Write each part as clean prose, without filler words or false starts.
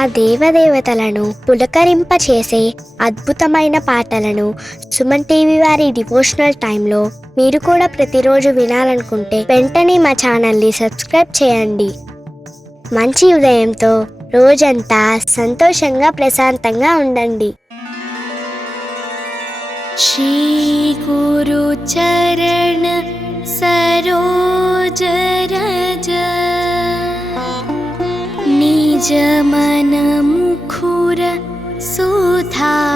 ఆ దేవదేవతలను పులకరింపచేసే అద్భుతమైన పాటలను సుమన్ టీవీ వారి డివోషనల్ టైంలో మీరు కూడా ప్రతిరోజు వినాలనుకుంటే వెంటనే మా ఛానల్ని సబ్స్క్రైబ్ చేయండి. మంచి ఉదయంతో రోజంతా సంతోషంగా ప్రశాంతంగా ఉండండి. శ్రీ గురు చరణ సరోజ రజ నిజ మన ముఖుర సుధార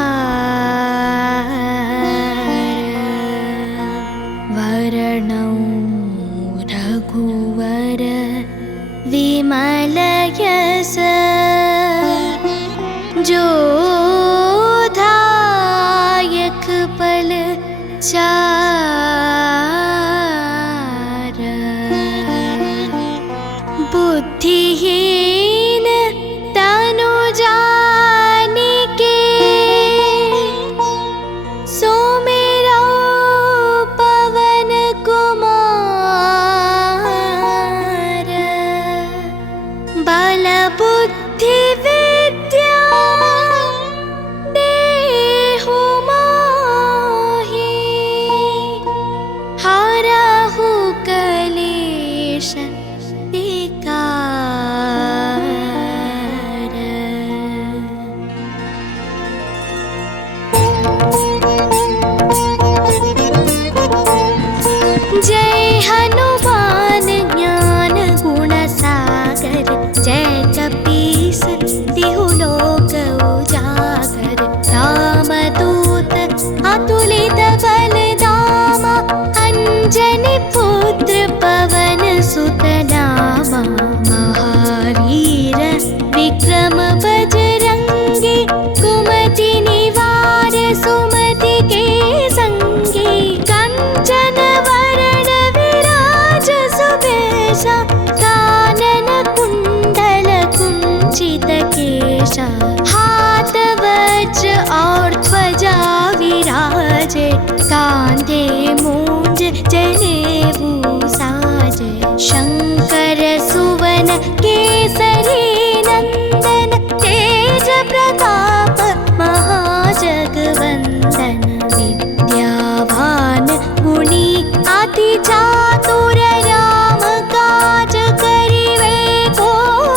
వరణౌ రఘువర విమల యశ जोधायक पल चार बुद्धिहीन तनु जानिके सो मेरा पवन कुमार बल बुद्धि विद्या जय हनुमान ज्ञान गुण सागर जय कपीस तिहु लोक उजागर रामदूत अतुलित बल धामा अंजनी पुत्र पवन सुत नामा महावीर विक्रम बजरंगी कुमति निवार सुमति के संगी कंचन वरण विराज सुबेशा कानन कुंडल कुंचित केशा हाथ वज्र और ध्वजा विराजे कांधे मूंज जनेऊ साजे शंकर सुवन केसरी नंदन तेज प्रताप महाजगवंदन विद्यावान गुणी अति चातुर राम काज करिवे को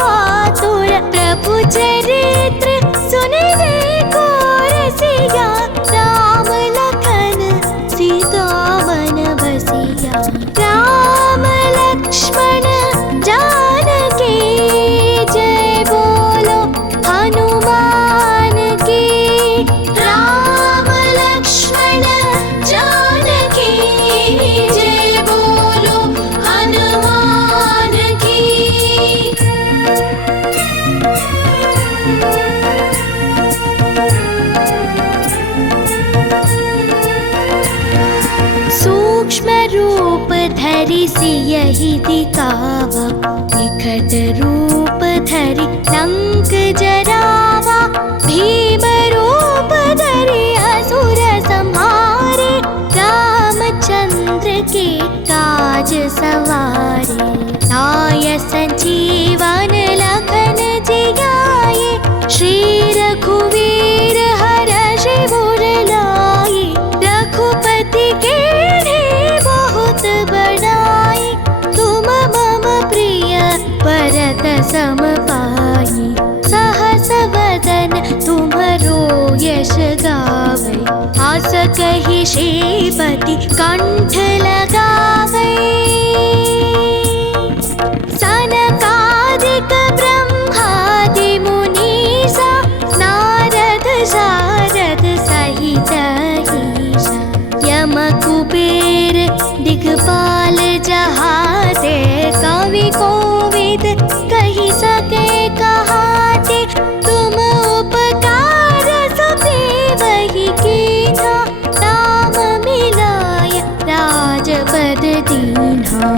आतुर प्रभु चरित्र सुनिवे को रसिया राम लखन सीता मन बसिया राम लक्ष्मण जानकी जय बोलो हनुमान की राम लक्ष्मण जानकी जय बोलो हनुमान की। सूक्ष्म रूप धरि सियहि दिखावा विकट रूप धरि लंक जरावा भीम रूप धरि असुर संहारे रामचंद्र के काज सवारे लाय संजीवन लखन जियाए श्री रघुवीर हरषि उर लाए रघुपति के बहुत बड़ाई तुम मम प्रिय भरत सम पाई सहस वदन तुम्हरो यश गावे आस कहि श्रीपति कंठ लगावे सनकादिक ब्रह्मादि मुनीसा नारद शारद सहित ईशा यम कुबेर दिगपाल जहाते कवि कोविद कहि सके कहाते तुम उपकार सुग्रीवहि कीन्हा राम मिलाय राजपद दीन्हा।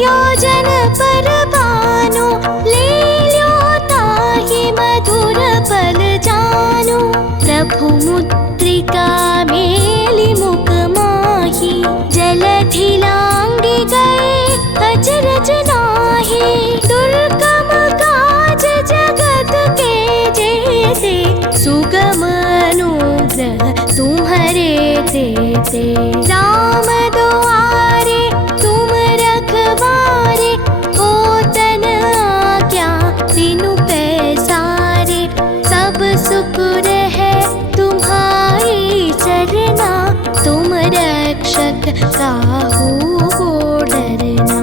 योजन पर भानु, ले ल्यो ताहि मधुर पल जानु। प्रभु मुद्रिका मेलि मुख माहि, जलधि लांघि गए अचरज नाहि। दुर्गम काज जगत के जेते, सुगम अनुग्रह तुम्हरे तेते। राम दुआरे तुम रखवारे, होतन आज्ञा बिनु पैसारे। सब सुख रहे तुम्हारी चरना, तुम रक्षक काहू को डरना।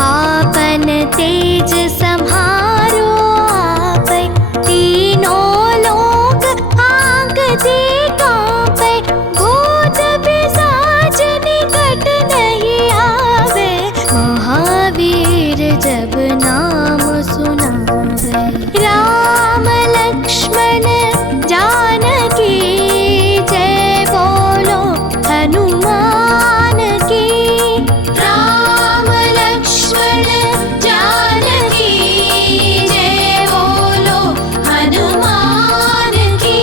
आपन तेज सम्हारो आपै, तीनों लोक आँगते काँपै। भूत पिशाच निकट नहीं आवे, महावीर जब नाम सुनावे। राम लक्ष्मण जानकी जय बोलो हनुमान की। राम लक्ष्मण जानकी जय बोलो हनुमान की।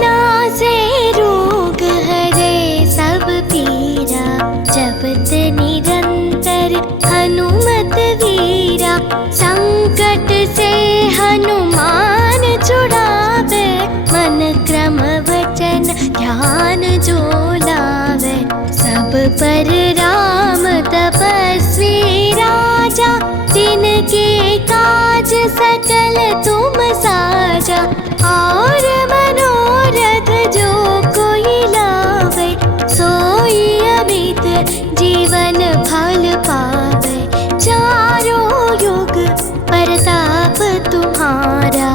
नासे रोग हरे सब पीरा, जपत निरंतर हनुमत वीरा। संकट से हनुमान छुड़ावे, मन क्रम वचन ध्यान जो लावे। सब पर राम तपस्वी राजा, तिनके काज सकल तुम साजा। और मनोरथ जो कोई लावे, सोई अमित जीवन फल पावे। चारों युग परताप तुम्हारा,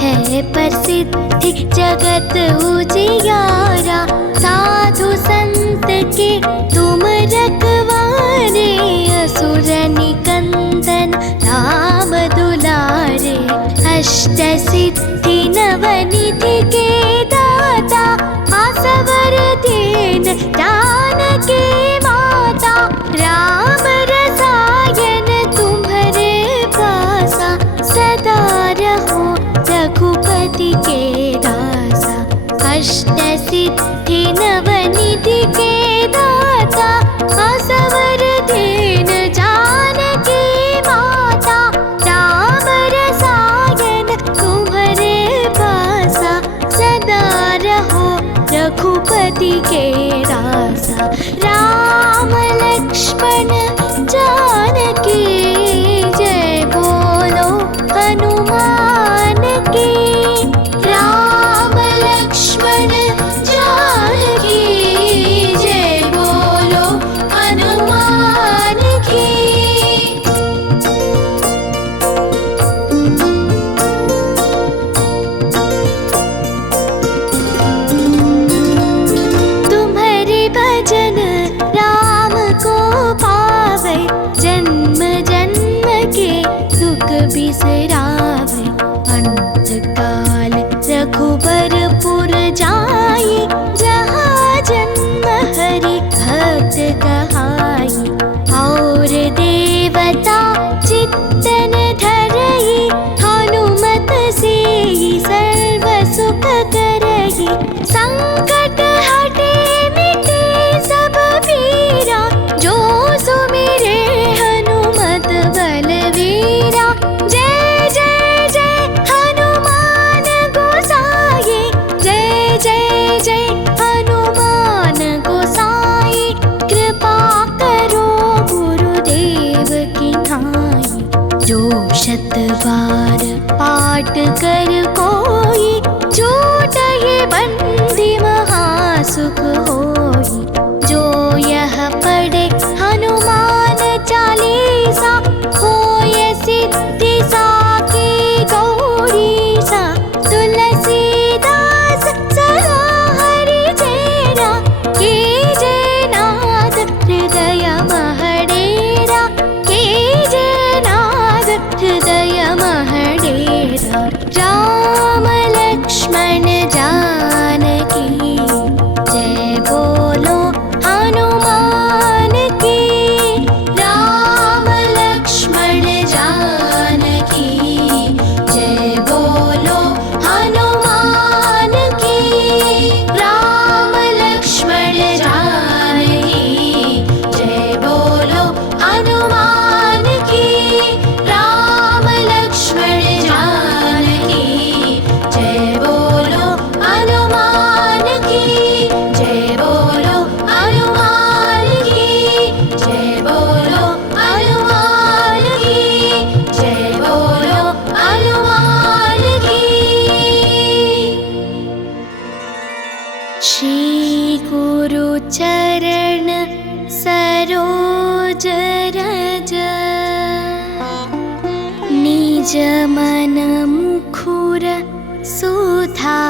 है प्रसिद्धि जगत उजियारा। साधु संत के तुम रखवारे, असुर निकंदन राम दुलारे। अष्ट सिद्धि नवनिधि के दाता, आसवर दीन जानकी माता। राम रसायन तुम्हारे पासा, सदा रहो रघुपति के दासा। अष्ट सिद्धि नवनिधि के दाता, आसवर दीन जानकी माता। राम रसायन तुम्हारे पासा, सदा रहो रघुपति के दासा। राम लक्ष्मण जानकी जय बोलो हनुमान की। राम लक्ष्मण जानकी जय बोलो हनुमान की। तुम्हारे भजन राम को पावे, जन्म जन्म के दुख बिसरावे। अंत काल रघुबरपुर जाई, जहाँ जन्म हरि भक्त कहाई। और देवता चित्तन धरई, हनुमत से सर्व सुख करई। संकट हटे मिटे सब पीरा, जो सुमिरे हनुमत बलवीरा। जय जय जय हनुमान गोसाई, जय जय जय हनुमान गोसाई। कृपा करो गुरुदेव की नाई, जो शत बार पाठ कर कोई। छूटहि बंदी महासुख होई, जो यह पढ़े हनुमान चालीसा। होय सिद्धि साकी गौरीसा, तुलसीदास सदा हरि चेरा। कीजे नाथ हृदय महडेरा, कीजे नाथ हृदय महडेरा। राम अजरज निज मन मुखुर सुधार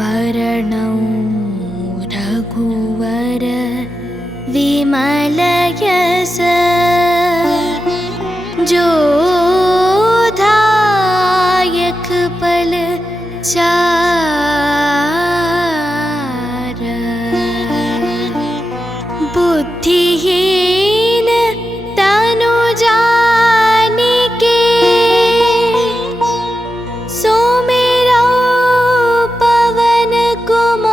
वर्णौ रघुवर विमल यश जोधायक पल चार बुद्धिहीन तनु जानिके सुमिरौ पवन कुमार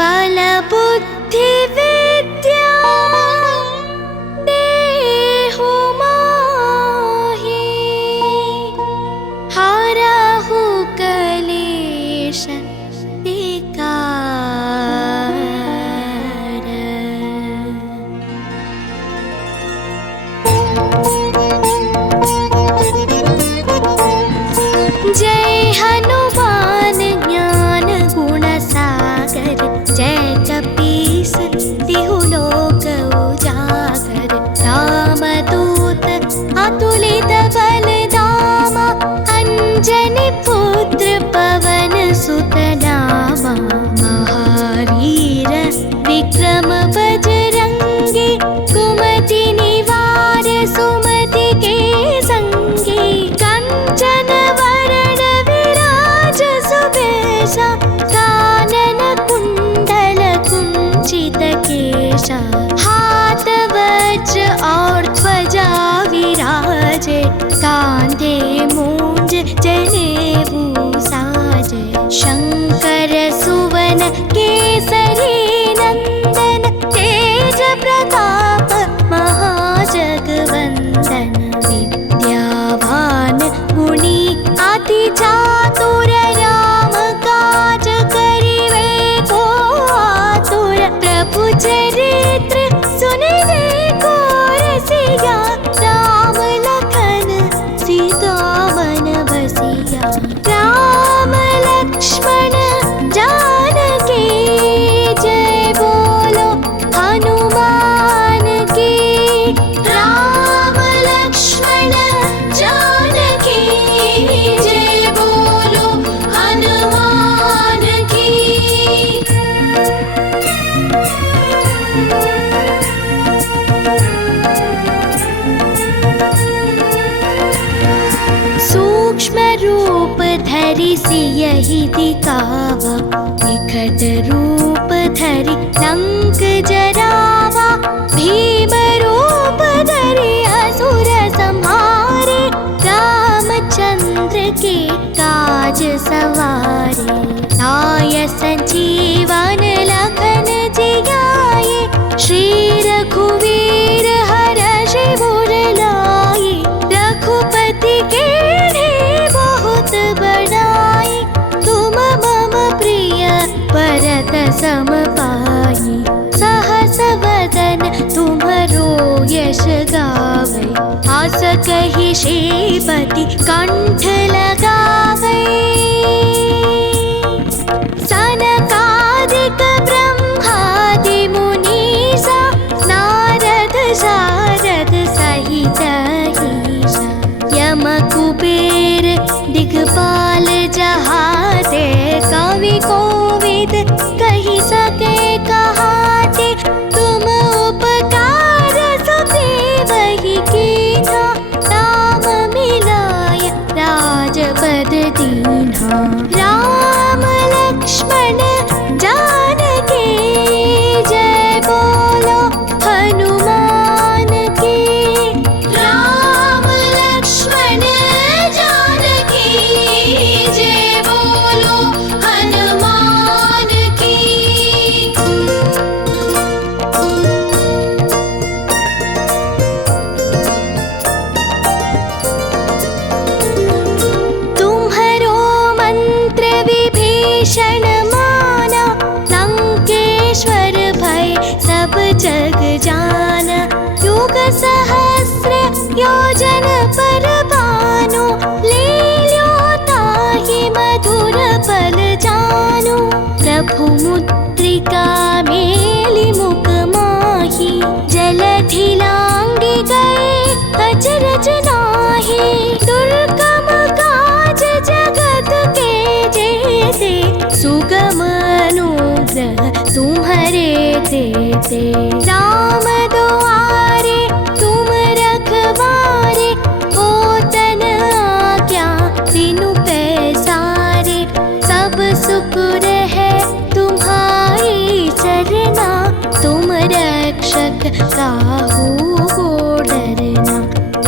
बल बुद्धि विद्या देहु मोहि हरहु कलेश विकार। जय हनुमान ज्ञान गुण सागर जय कपीस तिहु लोक उजागर रामदूत अतुलित बल धामा अंजनी पुत्र पवन सुत नामा महावीर विक्रम बजरंगी कुमति निवार सुमति के संगी कंचन वरण विराज सुबेशा कानन कुंडल कुंचित केशा हाथ वज्र और ध्वजा विराजे कांधे मूंज जनेऊ साजे शंकर सुवन केसरी नंदन तेज प्रताप महाजगवंदन विद्यावान गुणी अति चातुर राम काज करिवे को आतुर प्रभु चरित्र सुनिवे को रसिया राम लखन सीता मन बसिया राम लक्ष्मण जानकी जय बोलो हनुमान की राम लक्ष्मण जानकी जय बोलो हनुमान की। सूक्ष्म रूप धरि सियहि दिखावा विकट रूप धरि लंक जरावा भीम रूप धरि असुर संहारे रामचंद्र के काज सवारे लाय संजीवन लखन जियाए श्री रघुवीर हरषि उर लाए रघुपति के बहुत बड़ाई तुम मम प्रिय भरत सम पाई सहस वदन तुम्हरो यश गावे आस कहि श्रीपति कंठ लगावे सनकादिक ब्रह्मादि मुनीसा नारद शारद सहित ईशा यम कुबेर दिगपाल जहाते कवि कोविद कहि सके कहाते तुम उपकार सुग्रीवहि कीन्हा राम मिलाय राजपद दीन्हा राम लक्ष्मण जानकी जय बोलो हनुमान की राम लक्ष्मण जानकी जय बोलो हनुमान की। तुम्हरो मंत्र विभीषण माना लंकेश्वर भय सब जग जाना युग सहस्र योजन पर भानु लील्यो ताहि मधुर पद मुद्रिका मेली मुख माही, जलधि लांघि गए अचरज नाहि। दुर्गम काज जगत के जेते, सुगम अनुग्रह तुम्हारे देते। राम दुआरे तुम रखवारे, होतन आज्ञा बिनु पैसारे। सब सुख रहे तुम्हारी सरना, तुम रक्षक काहू को डरना।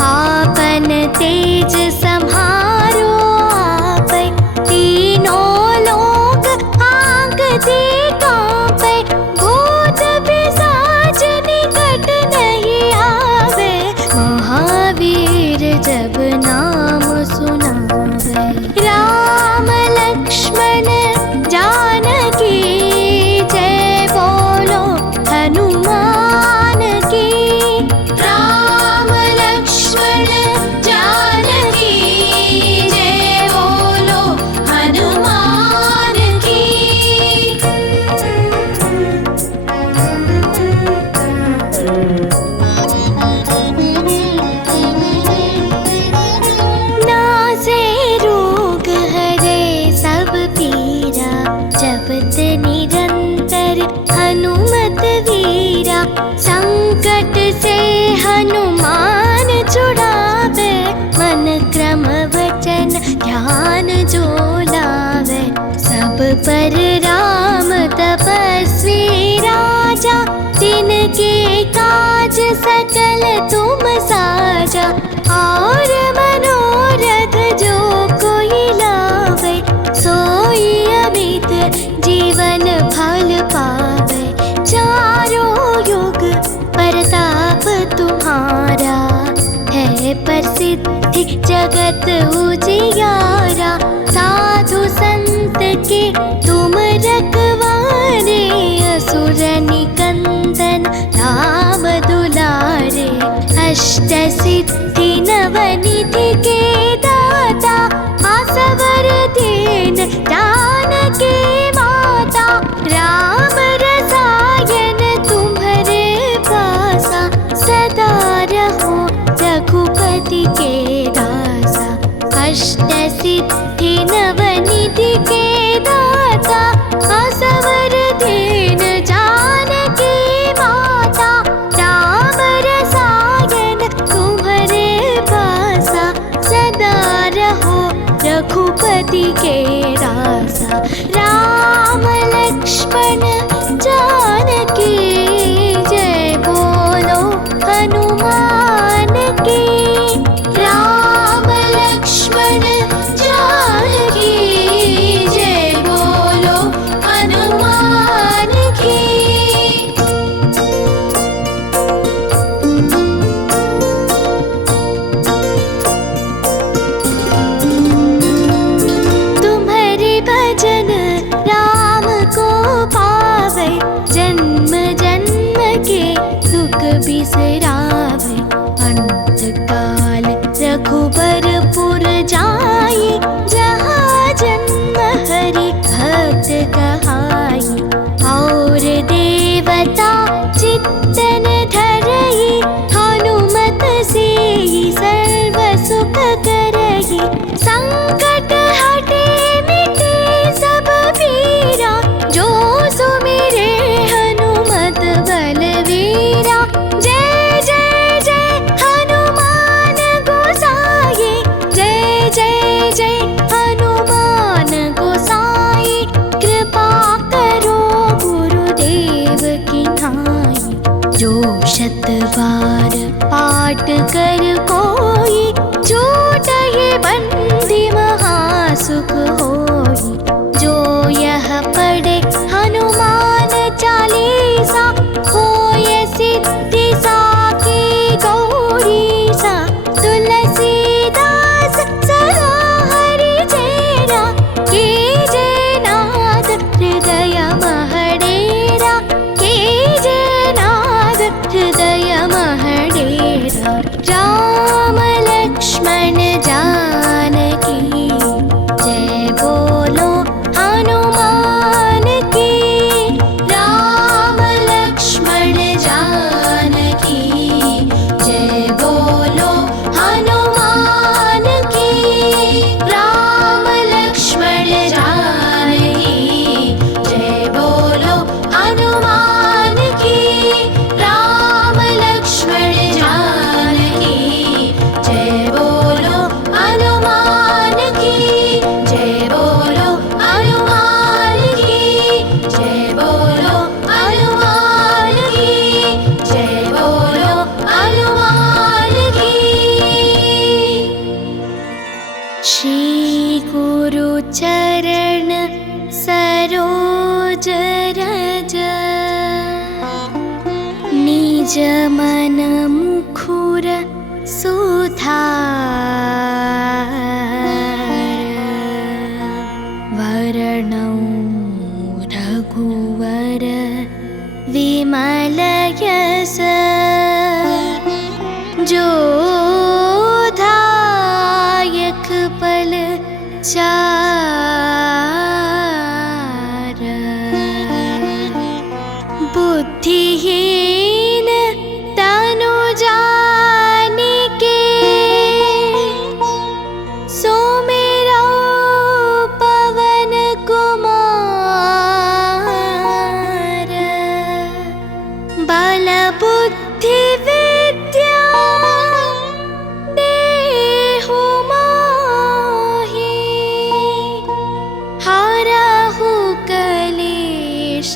आपन तेज सम्हारो आपै, तीनों लोक आँगते काँपै। भूत पिशाच निकट नहीं आवे, महावीर जब नाम सुनावे। राम लक्ष्मण जानकी जय बोलो हनुमान की। राम लक्ष्मण जानकी जय बोलो हनुमान की। नासे रोग हरे सब पीरा, जपत निरंतर हनुमत वीरा। संकट से हनुमान छुड़ावे, मन क्रम वचन ध्यान जो लावे। सब पर राम तपस्वी राजा, तिनके काज सकल तुम साजा। और मनोरथ जो कोई लावे, सोई अमित जीवन फल पावे। चारों युग प्रताप तुम्हारा, है प्रसिद्धि जगत उजियारा। साधु संत के तुम रखवारे, असुर निकंदन राम दुलारे। अष्ट सिद्धि नवनिधि के दाता, आसवर दीन जानकी माता। राम रसायन तुम्हारे पासा, सदा रहो रघुपति के दासा। अष्ट सिद्धि नवनिधि के दाता, आसवर दीन जानकी माता। राम रसायन तुम्हारे पासा, सदा रहो रघुपति के दासा। राम लक्ष्मण जानकी जय बोलो हनुमान की। राम लक्ष्मण जानकी जय बोलो हनुमान की। तुम्हारे भजन राम को पावे, जन्म जन्म के दुख बिसरावे। अंत काल रघुबरपुर जाई, जहाँ जन्म हरि भक्त कहाई। और देवता चित्तन धरई, हनुमत से सर्व सुख करई। संकट हटे मिटे सब पीरा, जो सुमिरे हनुमत बलवीरा। जय जय जय हनुमान गोसाई, जय जय जय हनुमान गोसाई। कृपा करो गुरुदेव की नाई, जो शत बार पाठ कर कोई। छूटहि बंदी महासुख होई, जो यह पढ़े हनुमान चालीसा। होय सिद्धि साखी गौरी सा, तुलसीदास सदा हरि चेरा। कीजे नाथ हृदय महडेरा, कीजे नाथ हृदय महडेरा। राम सरोज रज निज मन मुखुर सुधार वर्णौ रघुवर विमल यश जोधायक पल चार बुद्धिहीन तनु जानिके सुमिरौ पवन कुमार बल बुद्धि विद्या देहु मोहि हरहु कलेश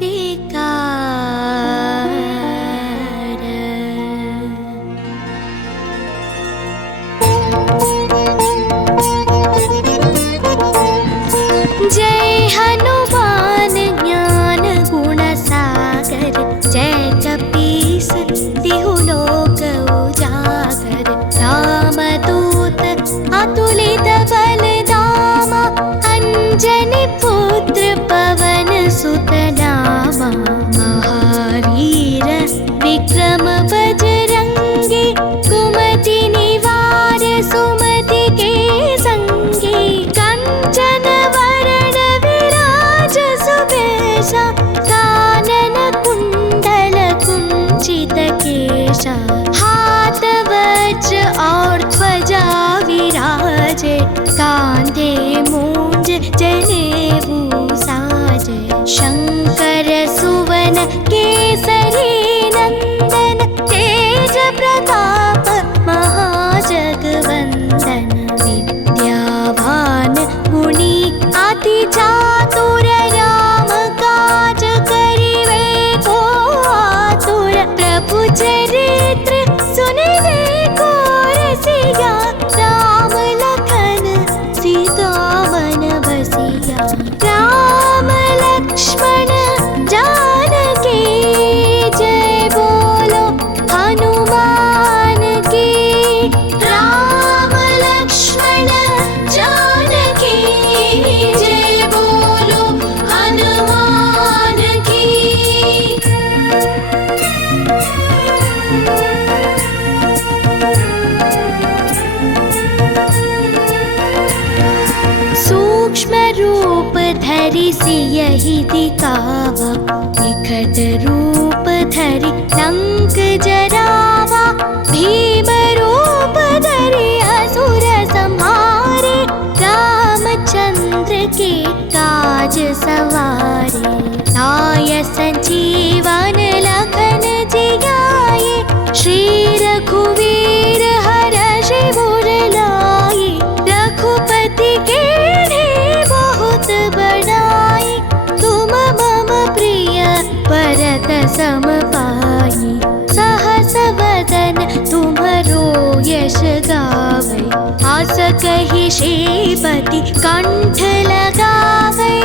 विकार। जय हनुमान ज्ञान गुण सागर जय कपीस तिहु लोक उजागर रामदूत अतुलित बल धामा अंजनी पुत्र पवन सुत नामा महावीर विक्रम बजरंगी कुमति निवार सुमति के संगी कंचन वरण विराज सुबेशा कानन कुंडल कुंचित केशा हाथ वज्र और ध्वजा विराजे कांधे मूंज जनेऊ साजे शंकर सुवन केसरी नंदन तेज प्रताप महाजगवंदन विद्यावान गुणी अति चातुर राम काज करिवे को आतुर प्रभु चरित्र सुनिवे को रसिया राम लखन सीता मन बसिया राम लक्ष्मण जानकी जय बोलो हनुमान की राम लक्ष्मण जानकी जय बोलो हनुमान की। सूक्ष्म रूप धरि सियहि दिखावा विकट रूप धरि लंक जरावा भीम रूप धरि असुर संहारे रामचंद्र के काज सवारे लाय संजीवन लखन जियाए श्री रघुवीर हरषि उर लाए रघुपति के बहुत बड़ाई तुम मम प्रिय भरत सम पाई सहस वदन तुम्हरो यश गावै आस कहि श्रीपति कंठ लगावै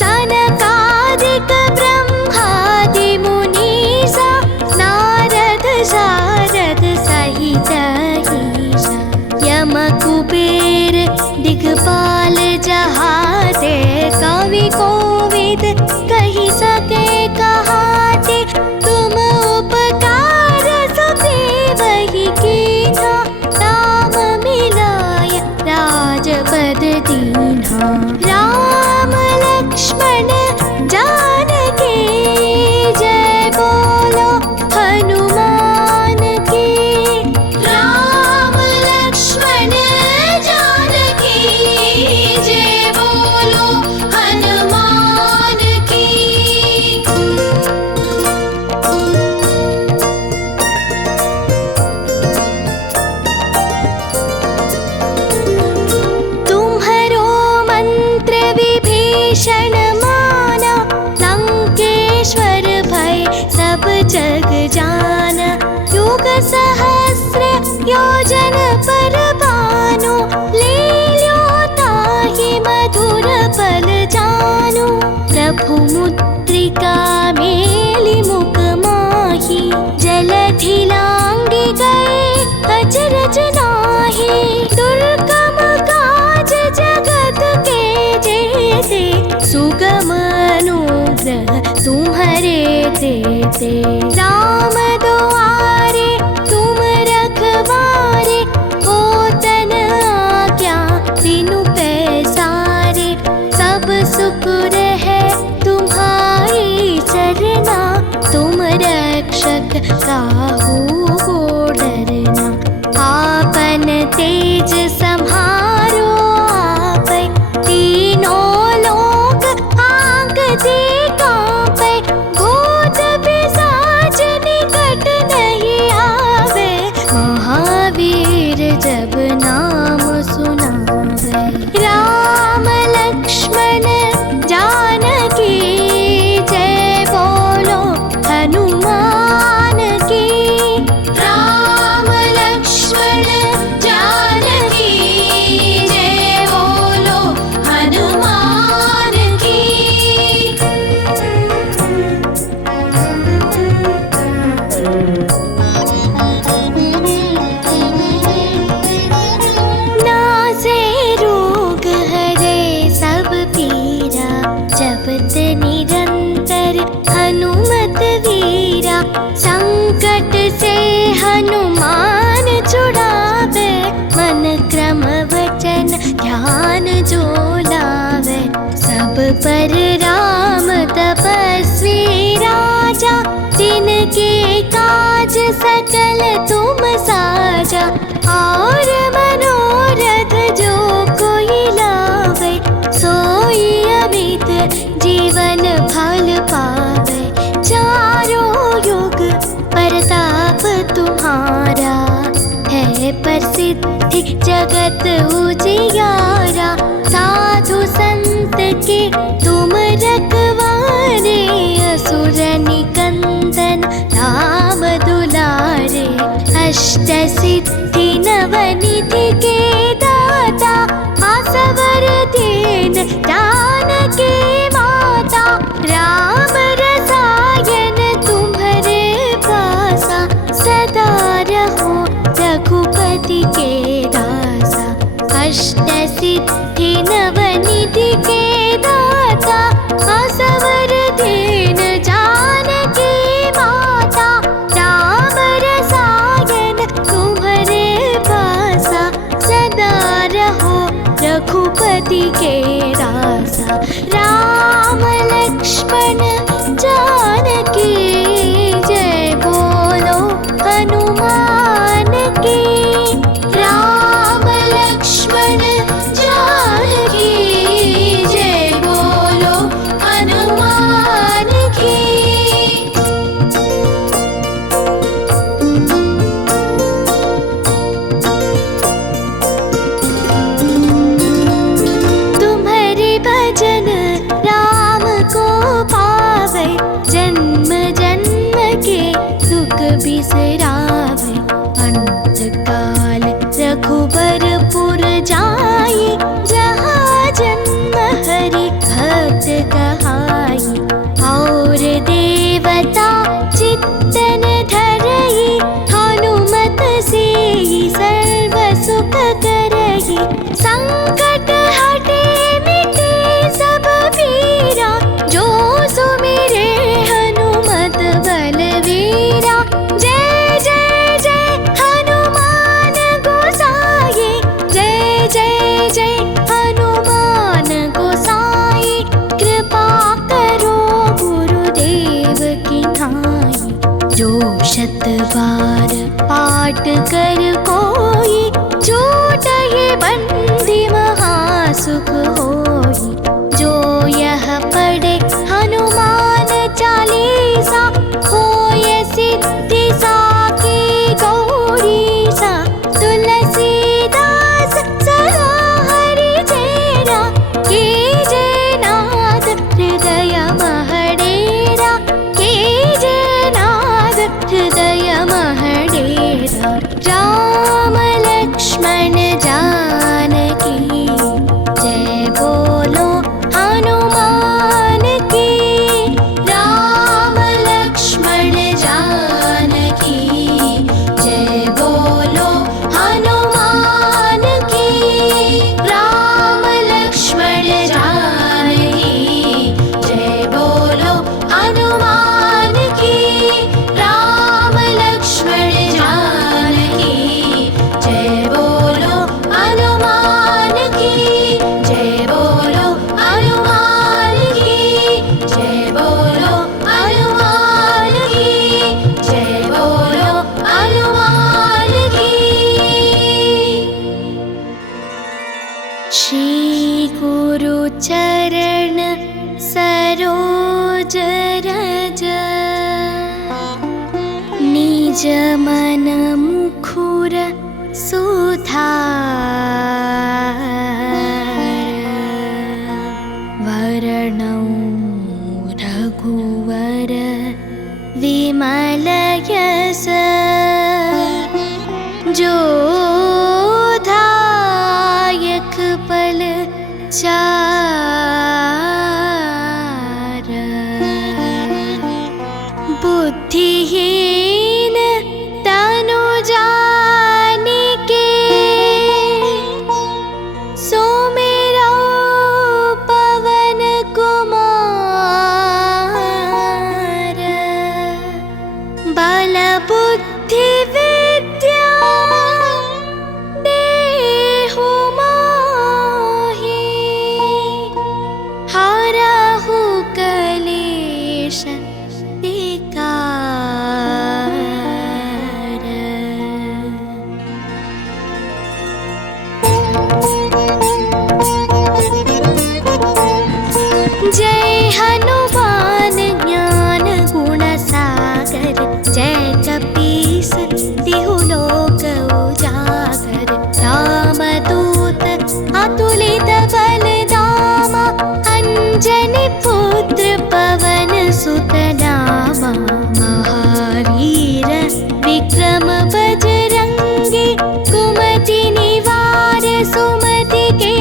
सनकादिक ब्रह्मादि मुनीसा नारद शारद सहित ईसा यम कुबेर दिगपाल जहाते कवि कोविद कहि सके कहाते तुम उपकार सुग्रीवहि कीन्हा राम मिलाय राजपद दीन्हा राम लक्ष्मण जानकी जय बोलो हनुमान की राम लक्ष्मण जानकी जय बोलो हनुमान की। तुम्हरो मंत्र विभीषण माना लंकेश्वर भय सब जग जाना युग सहस्र योजन पर भानु ले ल्यो ताहि पल जानु। प्रभु मुद्रिका मेली मुख माही, जलधि लांघि गए अचरज नाही। दुर्गम काज जगत के जेते, सुगम अनुग्रह तुम्हारे देते। राम दुआरे तुम रखवारे, हो तन आज्ञा तीनु पैसारे। सब सुख रहे तुम्हारी चरना, तुम रक्षक काहू को डरना। आपन तेज सम्हारो आपै, तीनों लोक आँगते काँपै। भूत पिशाच निकट नहीं आवे, महावीर जब नाम सुनावे। राम लक्ष्मण जानकी जय बोलो हनुमान की। राम लक्ष्मण जानकी जय बोलो हनुमान की। नासे रोग हरे सब पीरा, जपत निरंतर हनुमत वीरा। संकट से हनुमान छुड़ावे, मन क्रम वचन ध्यान जो लावे। सब पर राम तपस्वी राजा, तिनके काज सकल तुम साजा। और मनोरथ जो कोई लावे, सोई अमित जीवन फल पावे। चारों युग प्रताप तुम्हारा, है प्रसिद्धि जगत उजियारा। साधु संत के तुम रखवारे, असुर निकंदन राम दुलारे। अष्ट सिद्धि नवनिधि के दाता, आसवर दीन जानकी माता। राम रसायन तुम्हारे पासा, सदा रहो रघुपति के दासा। अष्ट सिद्धि नवनिधि के दाता, आसवर दीन जानकी माता। राम रसायन तुम्हारे पासा, सदा रहो रघुपति के दासा। राम लक्ष्मण जानकी जय बोलो हनुमान की। राम लक्ष्मण जानकी जय बोलो हनुमान की। तुम्हारे भजन राम को पावे, जन्म जन्म के दुख बिसरावे। अंत काल रघुबरपुर जाई, जहाँ जन्म हरि भक्त कहाई। और देवता चित्तन धरई, हनुमत से सर्व सुख करई। संकट हटे मिटे सब पीरा, जो सुमिरे हनुमत बलवीरा। जय जय जय हनुमान गोसाई, जय जय जय हनुमान गोसाई। कृपा करो गुरुदेव की नाई, जो शत बार पाठ कर कोई। छूटहि बंदी महासुख होई, जो यह पढ़े हनुमान चालीसा। होय सिद्धि साकी गौरीसा, तुलसीदास सदा हरि चेरा। कीजे नाद हृदय महडेरा, कीजे नाद हृदय महडेरा। राम चरण सरोज रज निज मन मुखुर सुधार वर्णौ रघुवर विमल यश जोधायक पल चार बुद्धिहीन तनु जानिके सुमिरौ पवन कुमार बल बुद्धि विद्या देहु मोहि हरहु कलेश विकार। जय हनुमान ज्ञान गुण सागर जय कपीस तिहु लोक उजागर रामदूत अतुलित बल धामा अंजनी पुत्र पवन सुत नामा महावीर विक्रम बजरंगी कुमति निवार सुमति के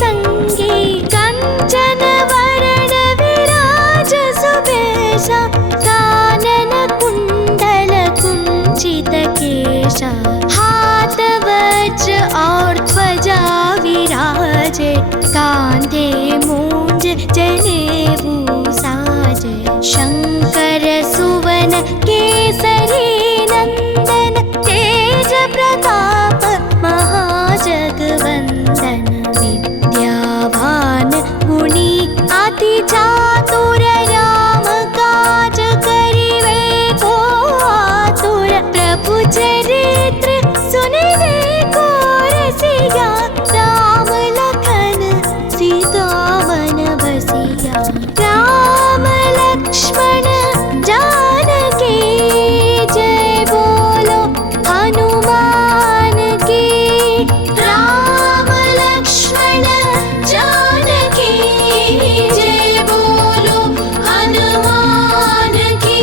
संगी कंचन वरण विराज सुबेशा कानन कुंडल कुंचित केशा हाथ वज्र और ध्वजा विराजे कांधे मूंज जनेऊ साजे शंकर सुवन केसरी नंदन तेज प्रताप महाजगवंदन विद्यावान गुणी अति चातुर राम काज करिवे को आतुर प्रभु चरित्र सुनिवे को रसिया राम लखन सीता मन बसिया राम लक्ष्मण जानकी जय बोलो हनुमान की राम लक्ष्मण जानकी जय बोलो हनुमान की।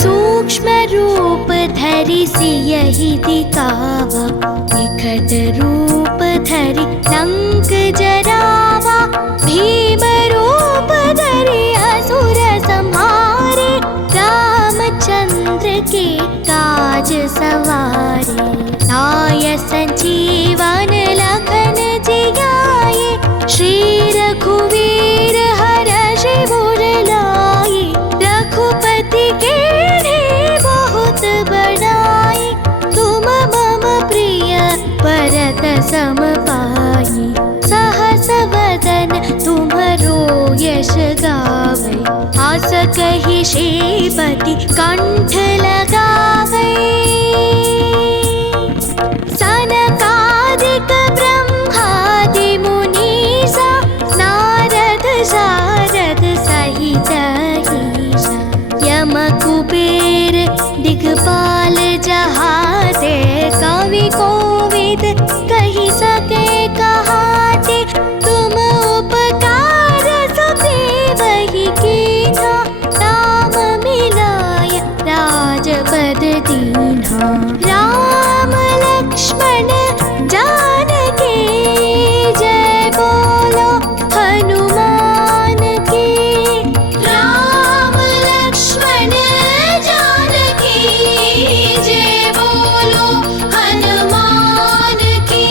सूक्ष्म रूप धरि सियहि दिखावा विकट रूप धरि लंक जरावा भीम रूप धरि असुर संहारे रामचंद्र के काज सवारे लाय संजीवन लखन जियाए श्री रघुवीर हरषि उर लाए रघुपति के बहुत बड़ाई तुम मम प्रिय भरत सम पाई सहस वदन तुम्हरो यश गावै आस कहि श्रीपति कंठ लगावै सनकादिक ब्रह्मादि मुनीसा नारद शारद सहित ईसा यम कुबेर दिगपाल जहाते कवि कोविद कहि सके कहाते तुम उपकार सुग्रीवहि कीन्हा राम मिलाय राजपद दीन्हा राम लक्ष्मण जानकी जय बोलो हनुमान की राम लक्ष्मण जानकी जय बोलो हनुमान की।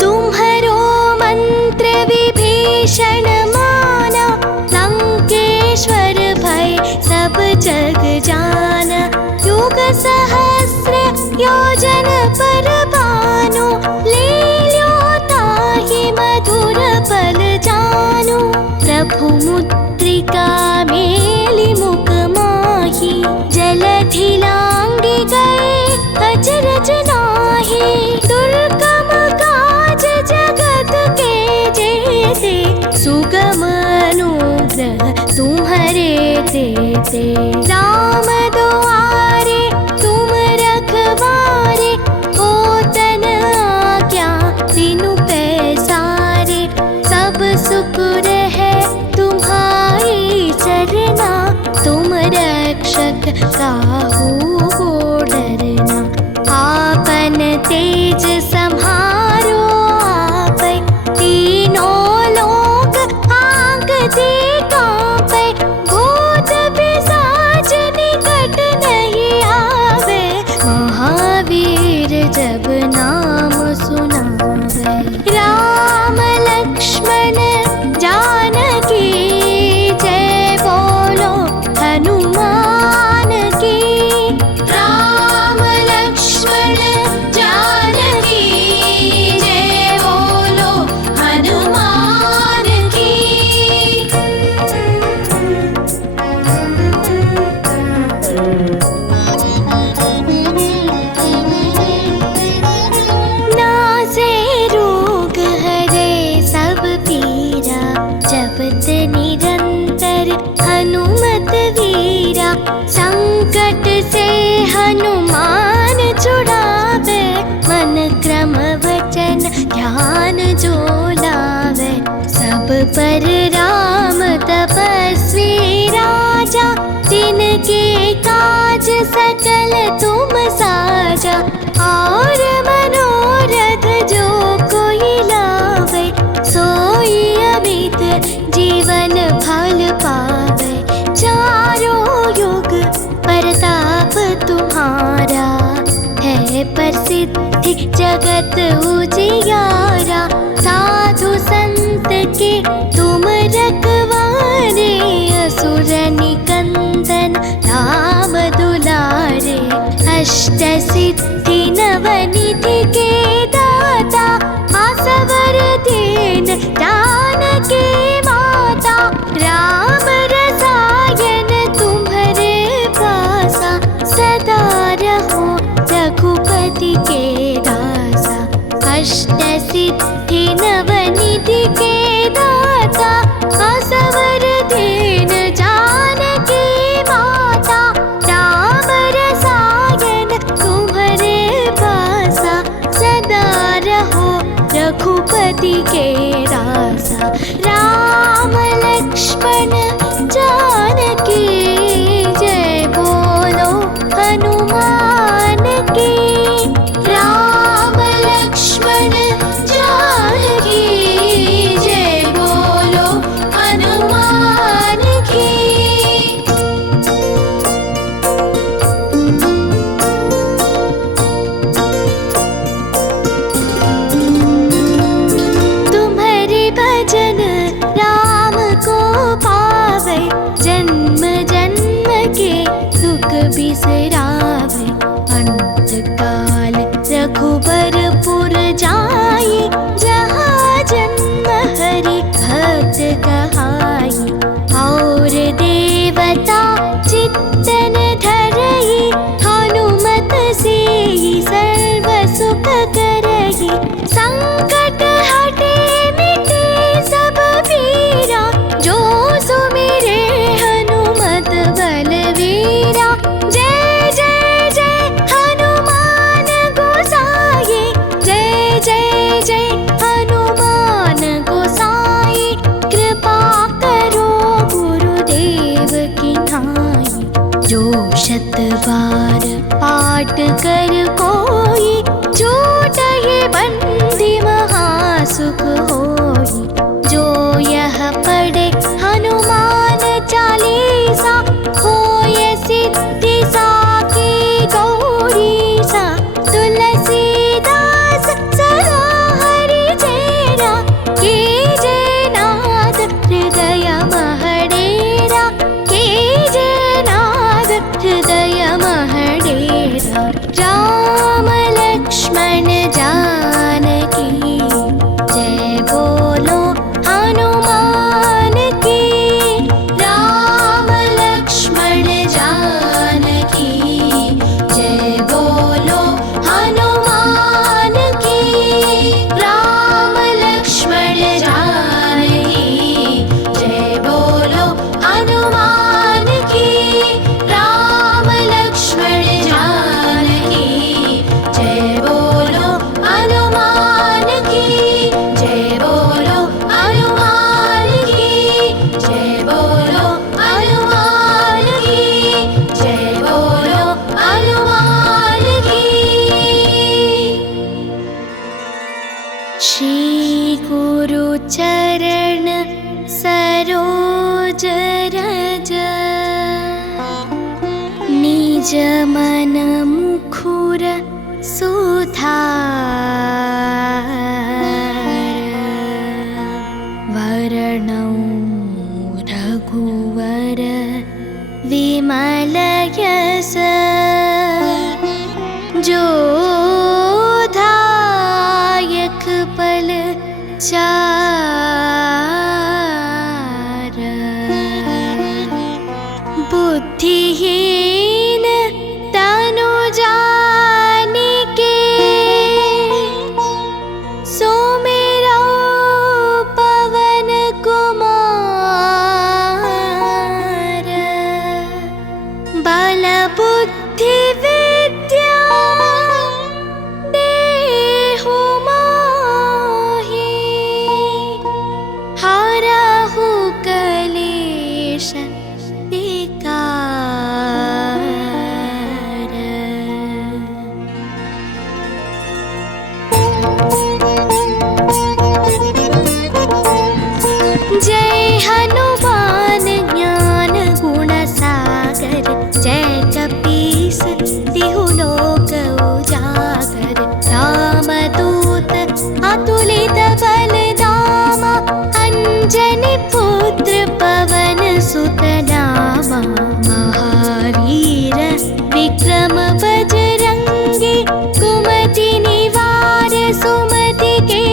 तुम्हरो मंत्र विभीषण माना लंकेश्वर भय सब जग जाना युग सहस्र योजन पर भानु करते। राम दुआरे तुम रखवारे, हो तन आज्ञा तीनों पैसारे। सब सुख रहे तुम्हारी चरना, तुम रक्षक काहू को डरना। आपन तेज सम्हारो आपै, तीनों लोक आँकते काँपै। भूत पिशाच निकट नहीं आवे, महावीर जब नाम सुनावे। राम लक्ष्मण जानकी जय बोलो हनुमान की। राम लक्ष्मण जानकी जय बोलो हनुमान की। नासे रोग हरे सब पीरा, जपत निरंतर हनुमत वीरा। संकट से हनुमान छुड़ावे, मन क्रम वचन ध्यान जो लावे। सब पर राम तपस्वी राजा, तिनके काज सकल तुम साजा। और मनोरथ जो कोई लावे, सोई अमित जीवन फल पावे। चारों युग प्रताप तुम्हारा, है प्रसिद्धि जगत उजियारा। साधु संत के तुम रखवारे, असुर निकंदन राम दुलारे। अष्ट सिद्धि नवनिधि के दाता, आसवर दीन जानकी माता। राम रसायन तुम्हारे पासा, सदा रहो रघुपति के दासा। अष्ट सिद्धि नवनिधि के दाता, आसवर दीन जानकी माता। राम रसायन तुम्हारे पासा, सदा रहो रघुपति के दासा। राम लक्ष्मण जानकी जय बोलो हनुमान की। राम लक्ष्मण जानकी जय बोलो हनुमान की। तुम्हारे भजन राम को पावे, जन्म जन्म के दुख बिसरावे। अंत काल रघुबरपुर जाई, जहाँ जन्म हरि भक्त कहाई। और देवता चित्तन धरई, हनुमत से सर्व सुख करई। संकट हटे मिटे सब पीरा, जो सुमिरे हनुमत बलवीरा। जय जय जय हनुमान गोसाई, जय जय जय हनुमान गोसाई। कृपा करो गुरुदेव की नाई, जो शत बार पाठ कर कोई। छूटहि बंदी महासुख होई, जो यह पढ़े हनुमान चालीसा। होय सिद्धि साकी गौरीसा, तुलसीदास सदा हरि चेरा। कीजे नाद हृदय महडेरा, कीजे नाद हृदय महडेरा। राम लक्ष्मण जानकी जय बोलो श्री गुरु चरण सरोज रज निज मन मुखुर सुधार वरणौ रघुवर विमल यश जोधायक पल चार बुद्धिहीन तनु जानिके सुमिरौ पवन कुमार बल बुद्धि विद्या देहु मोहि हरहु कलेश विकार। जय हनुमान ज्ञान गुण सागर जय कपीस तिहु लोक उजागर रामदूत अतुलित बल धामा अंजनी पुत्र पवन सुत नामा महावीर विक्रम बजरंगी कुमति निवार सुमति के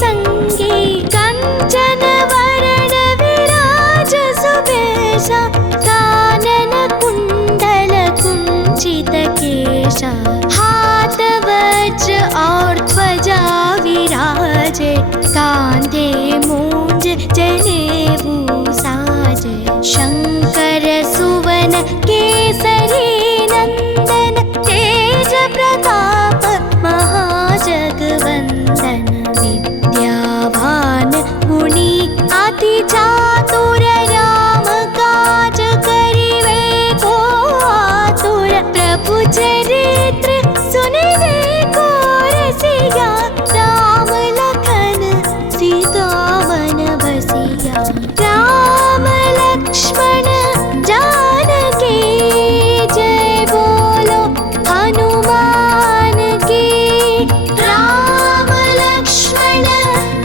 संगी कंचन वरण विराज सुबेशा कानन कुंडल कुंचित केशा हाथ वज्र और ध्वजा विराजे कांधे मूंज जनेऊ साजे शंकर सुवन केसरी नंदन तेज प्रताप महाजगवंदन विद्यावान गुणी अति चातुर राम काज करिवे को आतुर प्रभु चरित्र सुनिवे को रसिया राम लखन सीता मन बसिया राम लक्ष्मण जानकी जय बोलो हनुमान की राम लक्ष्मण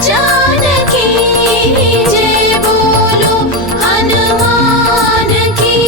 जानकी जय बोलो हनुमान की।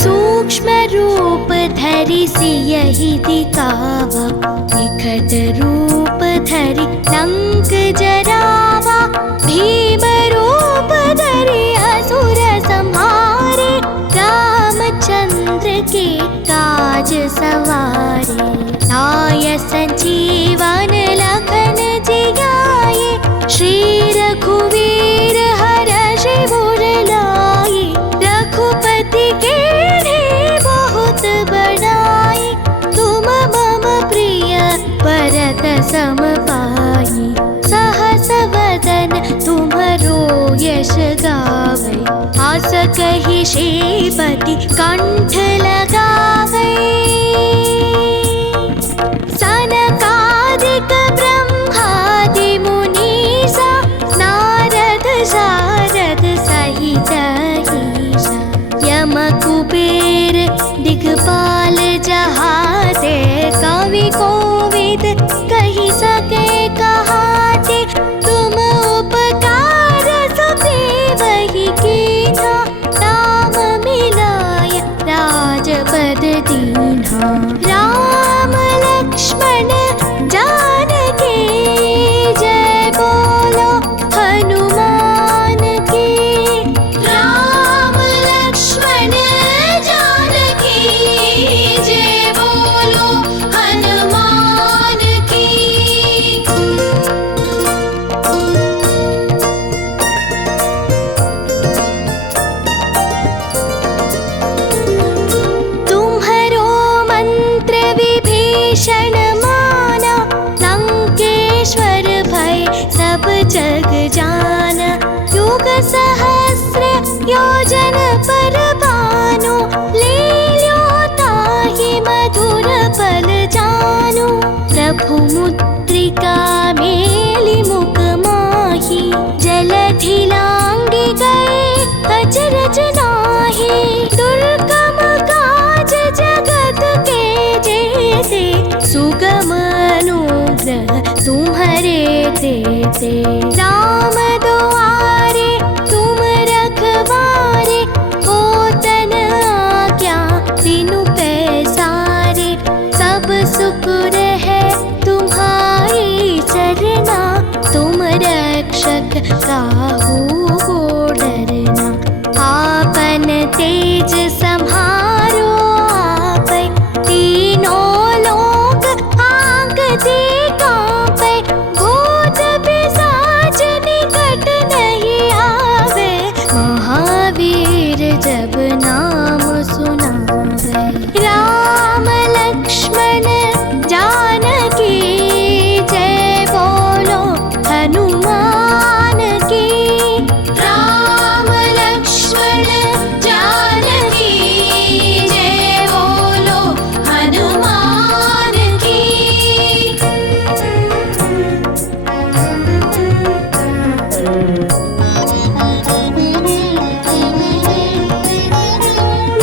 सूक्ष्म रूप धरि सियहि दिखावा विकट रूप धरि लंक जरावा भीम रूप धरि असुर संहारे रामचंद्र के काज सवारे लाय संजीवन लखन जियाए श्री रघुवीर हरषि उर लाए रघुपति के बहुत बड़ाई तुम मम प्रिय भरत सम पाई सहस वदन तुम्हरो यश गावै आस कहि श्रीपति कंठ लगावै सनकादिक ब्रह्मादि मुनीसा नारद शारद सहित ईसा यम कुबेर दिगपाल जहाते कवि कोविद कहि सके कहाते तुम उपकार सुग्रीवहि कीन्हा राम मिलाय राजपद दीन्हा। प्रभुमुद्रिका मेलि मुख माही, जलधि लांघि गए अचरज नाहि। दुर्गम काज जगत के जेते, सुगम अनुग्रह तुम्हरे तेते। राम दुआरे तुम रखवारे, होतन आज्ञा बिनु पैसारे। सब सुख रहे तुम्हारी सरना, तुम रक्षक काहू को डरना। आपन तेज सम्हारो आपै, तीनों लोक आँगते काँपै। भूत पिशाच निकट नहीं आवे, महावीर जब नाम सुनावे। राम लक्ष्मण जानकी जय बोलो हनुमान की। राम लक्ष्मण जानकी जय बोलो हनुमान की।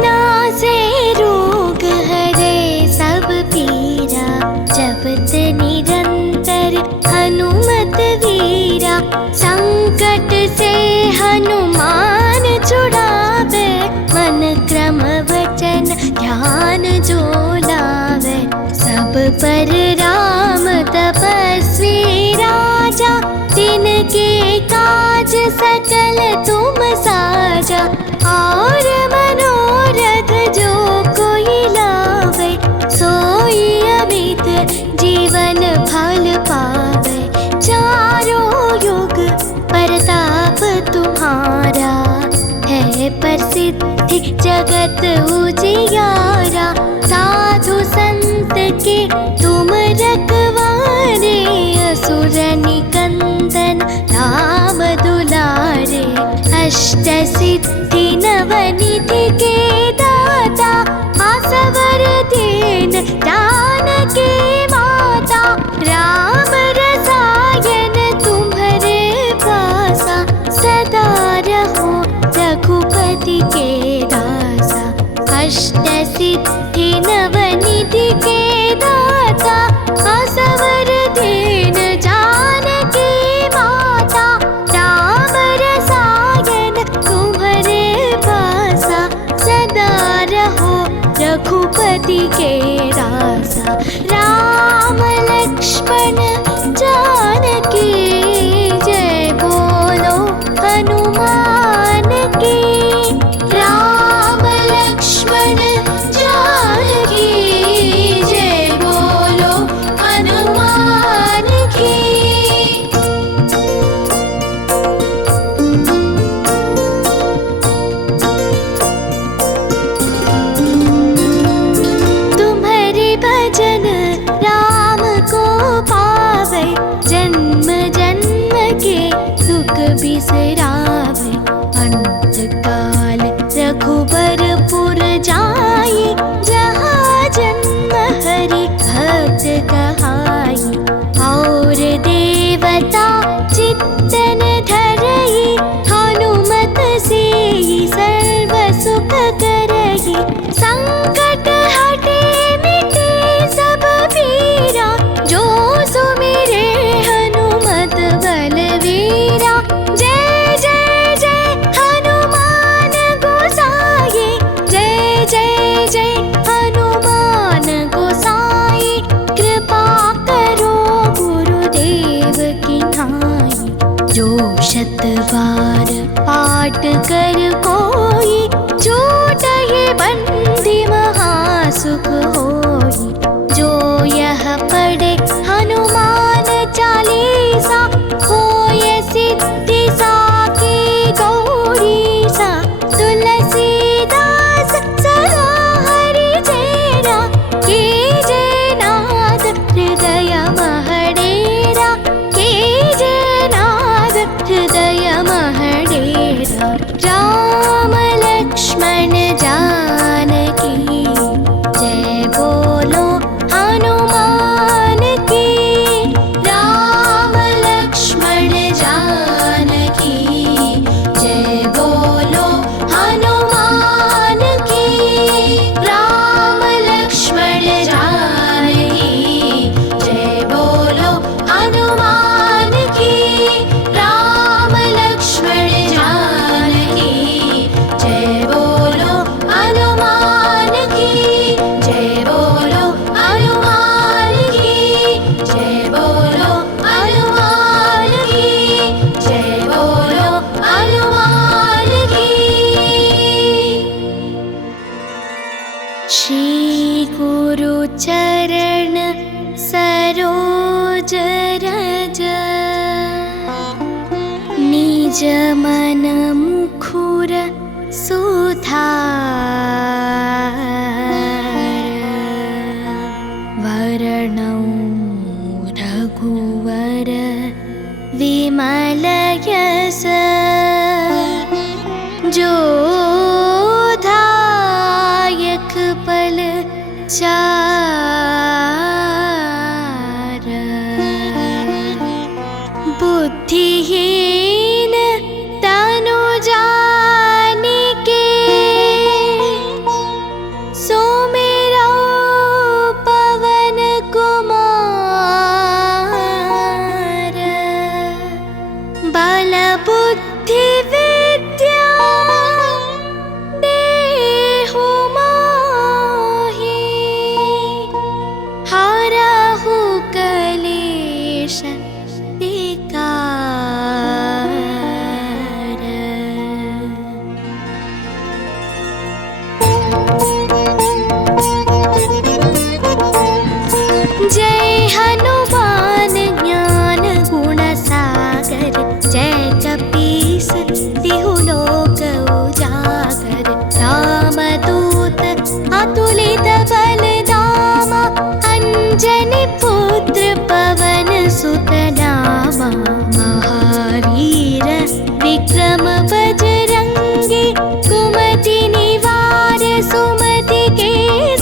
नासे रोग हरे सब पीरा, जपत निरंतर हनुमत वीरा। संकट से हनुमान छुड़ावे, मन क्रम वचन ध्यान जो लावे। सब पर राम तपस्वी राजा, तिनके काज सकल तुम साजा। और मनोरथ जो कोई लावे, सोई अमित जीवन फल पावे। चारों युग प्रताप तुम्हारा, है प्रसिद्धि जगत उजियारा। साधु संत के तुम रखवारे, असुर निकंदन राम दुलारे। अष्ट सिद्धि नवनिधि के दाता, आसवर दीन जानकी माता। राम रसायन तुम्हारे पासा, सदा रहो रघुपति के दासा। अष्ट सिद्धि नवनिधि के दाता, आसवर दीन जानकी माता। राम रसायन तुम्हारे पासा, सदा रहो रघुपति के दासा। राम लक्ष्मण जानकी जय बोलो हनुमान की। राम लक्ष्मण जानकी जय बोलो हनुमान की। तुम्हारे भजन राम को पावे, जन्म जन्म के दुख बिसरावे। अंत काल रघुबरपुर जाई, जहाँ जन्म हरि भक्त कहाई। और देवता चित्तन धरई, हनुमत से सर्व सुख करई। संकट हटे मिटे सब पीरा, जो सुमिरे हनुमत बलवीरा। जय जय जय हनुमान गोसाई, जय जय जय हनुमान गोसाई। कृपा करो गुरुदेव की नाई, जो शत बार पाठ कर कोई। छूटहि बंदी महासुख होई, जो यह पढ़े हनुमान चालीसा। होय सिद्धि साखी गौरी सा, तुलसीदास सदा हरि चेरा। कीजे नाद हृदय महडेरा, कीजे नाद हृदय महडेरा। जमन मुखुर सुधार वर्णौ रघुवर विमल यश जोधायक पल चार बुद्धिहीन तनु जानिके सुमिरौ पवन कुमार बल बुद्धि विद्या देहु मोहि हरहु कलेश विकार। जय हनुमान ज्ञान गुण सागर जय कपीस तिहु लोक उजागर रामदूत अतुलित बल धामा अंजनी पुत्र पवन सुत नामा महावीर विक्रम बजरंगी कुमति निवार सुमति के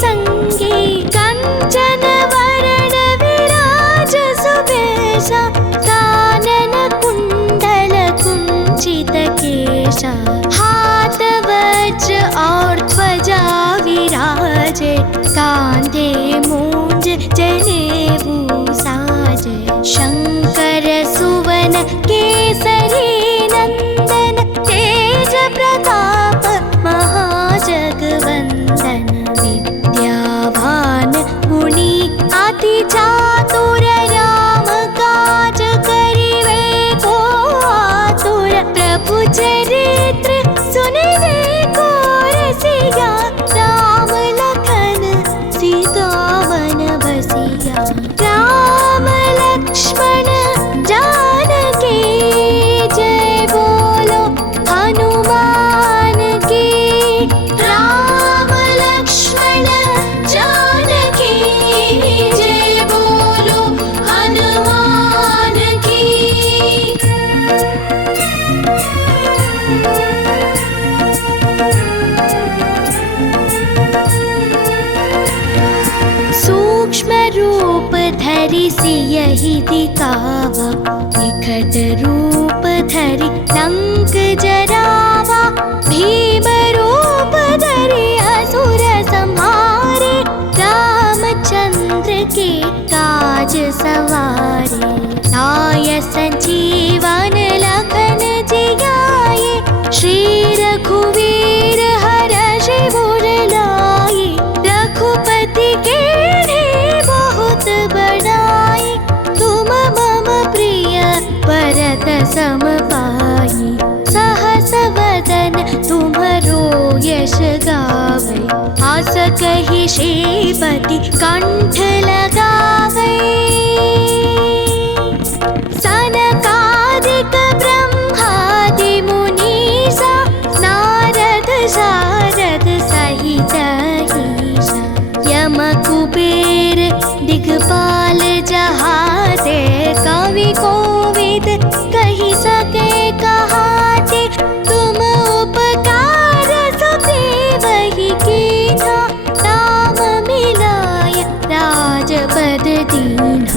संगी कंचन वरण विराज सुबेशा कानन कुंडल कुंचित केशा हाथ वज्र और ध्वजा विराजे कांधे मूंज जनेऊ साजे शंकर सुवन केसरी नंदन तेज प्रताप महाजगवंदन विद्यावान गुणी अति चातुर राम काज करिवे को आतुर प्रभु चरित्र सुनिवे को रसिया राम लखन सीता मन बसिया राम लक्ष्मण जानकी जय बोलो हनुमान की राम लक्ष्मण जानकी जय बोलो हनुमान की। सूक्ष्म रूप धरि सियहि दिखावा विकट रूप धरि लंक जरावा भीम रूप धरि असुर संहारे रामचंद्र के काज सवारे लाय संजीवन लखन जियाए श्री रघुवीर हरषि उर लाए रघुपति के बहुत बड़ाई तुम मम प्रिय भरत सम पाई सहस वदन तुम्हरो यश गावै आस कहि श्रीपति कंठ लगावै सनकादिक ब्रह्मादि मुनीसा नारद शारद सहित ईसा यम कुबेर दिगपाल जहाते कवि कोविद कहि सके कहाते तुम उपकार सुग्रीवहि कीन्हा राम मिलाय राजपद दीन्हा।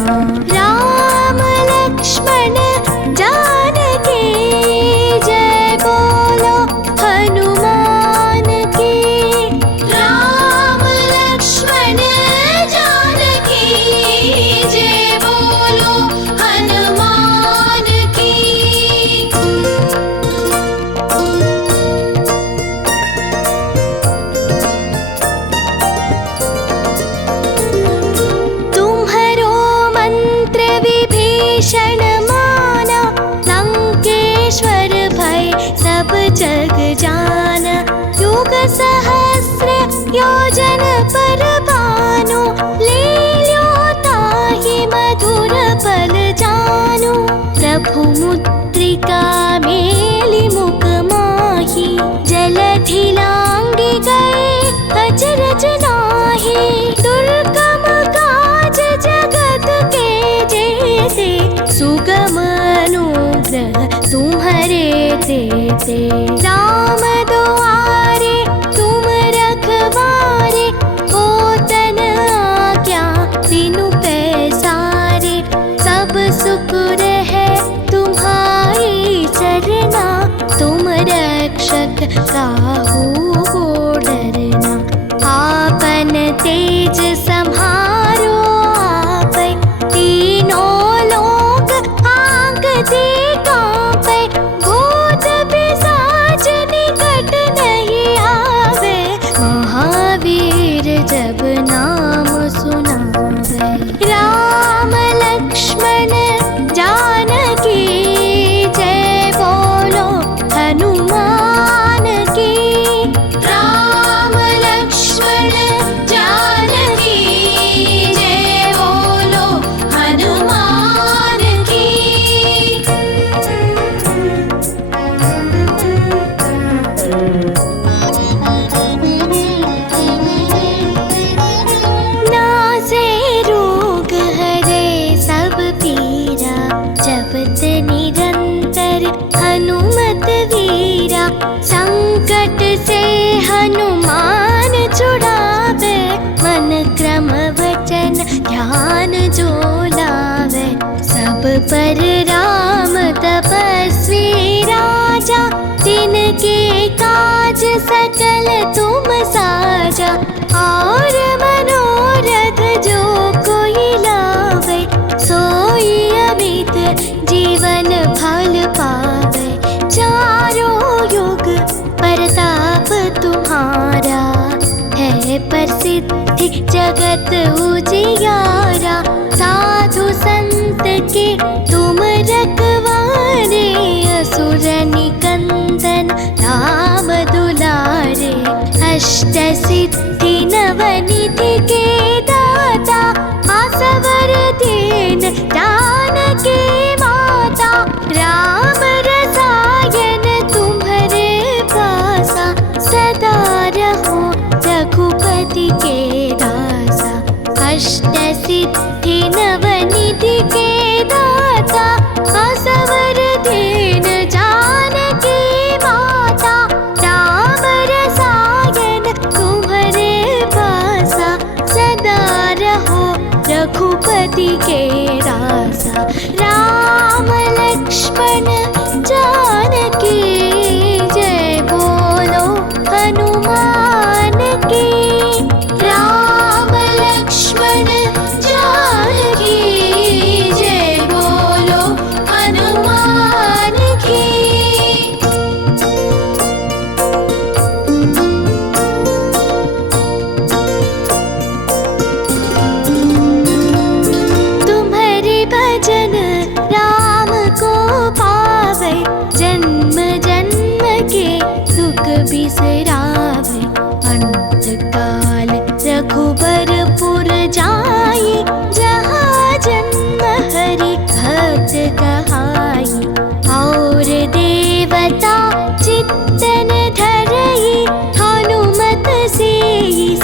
दे। राम दुआरे तुम रखवारे, हो तन आज्ञा तीनों पैसारे। सब सुख रहे तुम्हारी चरना, तुम रक्षक काहू को डरना। आपन तेज सम्हारो आपै, तीनों लोक आंगते कांपै। भूत पिशाच निकट नहीं आवे, महावीर जब नाम सुनावे। राम लक्ष्मण जानकी जय बोलो हनुमान की। राम लक्ष्मण जानकी जय बोलो हनुमान की। नासे रोग हरे सब पीरा, जपत निरंतर हनुमत वीरा। संकट से हनुमान छुड़ावे, मन क्रम वचन ध्यान जो लावे। सब पर राम तपस्वी राजा, तिनके काज सकल तुम साजा। और मनोरथ जो कोई लावे, सोई अमित जीवन फल पावे। चारों युग प्रताप तुम्हारा, है प्रसिद्धि जगत उजियारा। साधु संत के तुम रखवारे, असुर निकंदन राम दुलारे। अष्ट सिद्धि नवनिधि के दाता, आसवर दीन जानकी माता। राम रसायन तुम्हारे पासा, सदा रहो रघुपति के दासा। अष्ट सिद्धि नवनिधि के दाता, आसवर दीन जानकी माता। राम रसायन तुम्हारे पासा, सदा रहो रघुपति के दासा। राम लक्ष्मण जानकी जय बोलो हनुमान की। राम लक्ष्मण जानकी जय बोलो हनुमान की। तुम्हारे भजन राम को पावे, जन्म जन्म के दुख बिसरावे। अंत काल रघुबरपुर जाई, जहाँ जन्म हरि भक्त कहाई। और देवता चित्तन धरई, हनुमत से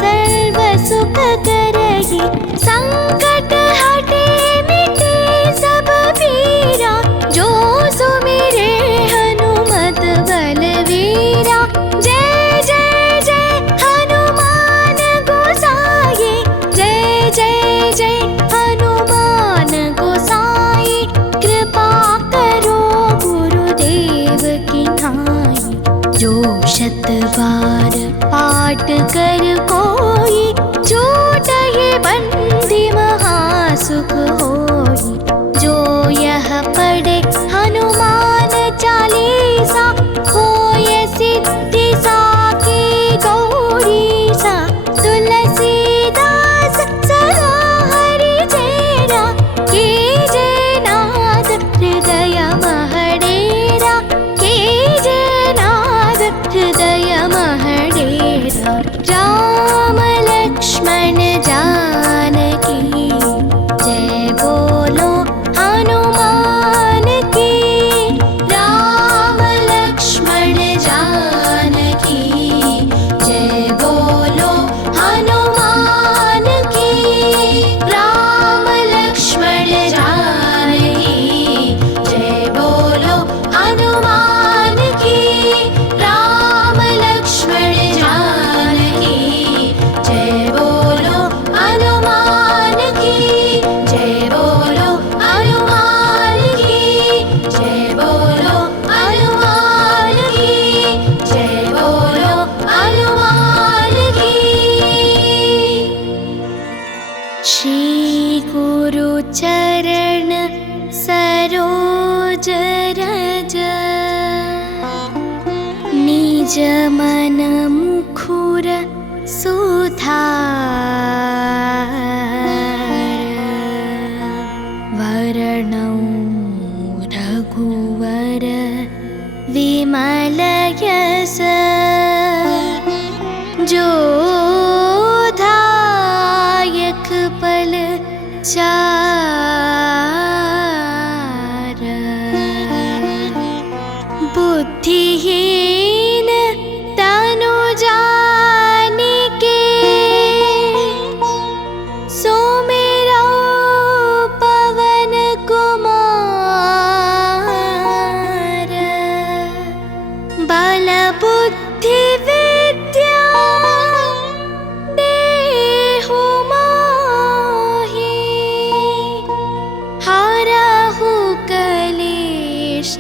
सर्व सुख करई। संकट हटे मिटे सब पीरा, जो सुमिरे हनुमत बलवीरा। जय जय जय हनुमान गोसाई, जय जय जय हनुमान गोसाई। कृपा करो गुरुदेव की नाई, जो शत बार पाठ कर कोई। छूटहि बंधि महासुख होई, जो यह पढ़े हनुमान चालीसा। होय सिद्धि साकी गौरी सा, तुलसीदास सदा हरि चेरा। कीजे नाद हृदय महडेरा, कीजे नाद हृदय महडेरा। राम लक्ष्मण जानकी जय बोलो हनुमान की। राम लक्ष्मण जानकी जय बोलो हनुमान की। राम लक्ष्मण जानकी जय बोलो हनुमान की। जमन मुखुर सुधार वर्णौ रघुवर विमल यश जोधायक पल चार बुद्धिहीन तनु जानिके सुमिरौ पवन कुमार बल बुद्धि विद्या देहु मोहि हरहु कलेश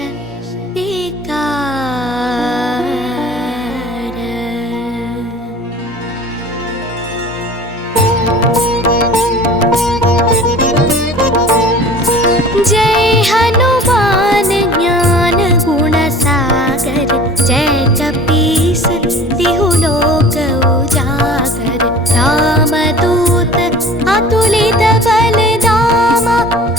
विकार। जय हनुमान ज्ञान गुण सागर जय कपीस तिहु लोक उजागर रामदूत अतुलित बल धामा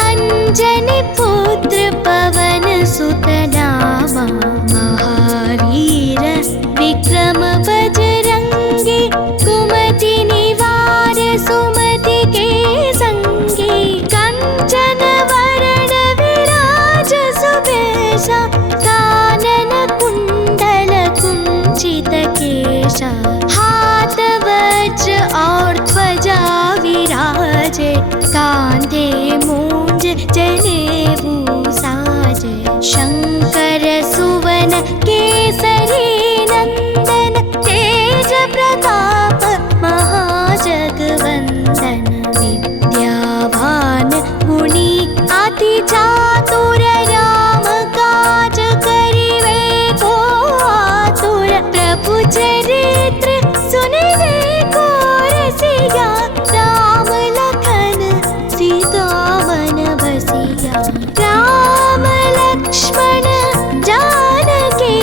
अंजनी पुत्र पवन सुत नामा महावीर विक्रम बजरंगी कुमति निवार सुमति के संगी कंचन वरण विराज सुबेशा कानन कुंडल कुंचित केशा हाथ वज्र और ध्वजा विराजे कांधे मूंज जनेऊ साजे शंकर सुवन केसरी नंदन तेज प्रताप महाजगवंदन विद्यावान गुणी अति चातुर राम काज करिवे को आतुर प्रभु चरित्र सुनिवे को रसिया राम लखन सीता मन बसिया राम लक्ष्मण जानकी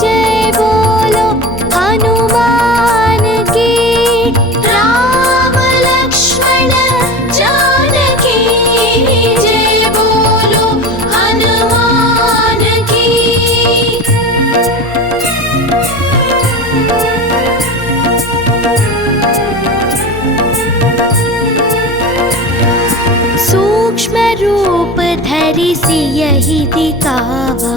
जय बोलो हनुमान की राम लक्ष्मण जानकी जय बोलो हनुमान की। सूक्ष्म रूप धरि सियहि दिखावा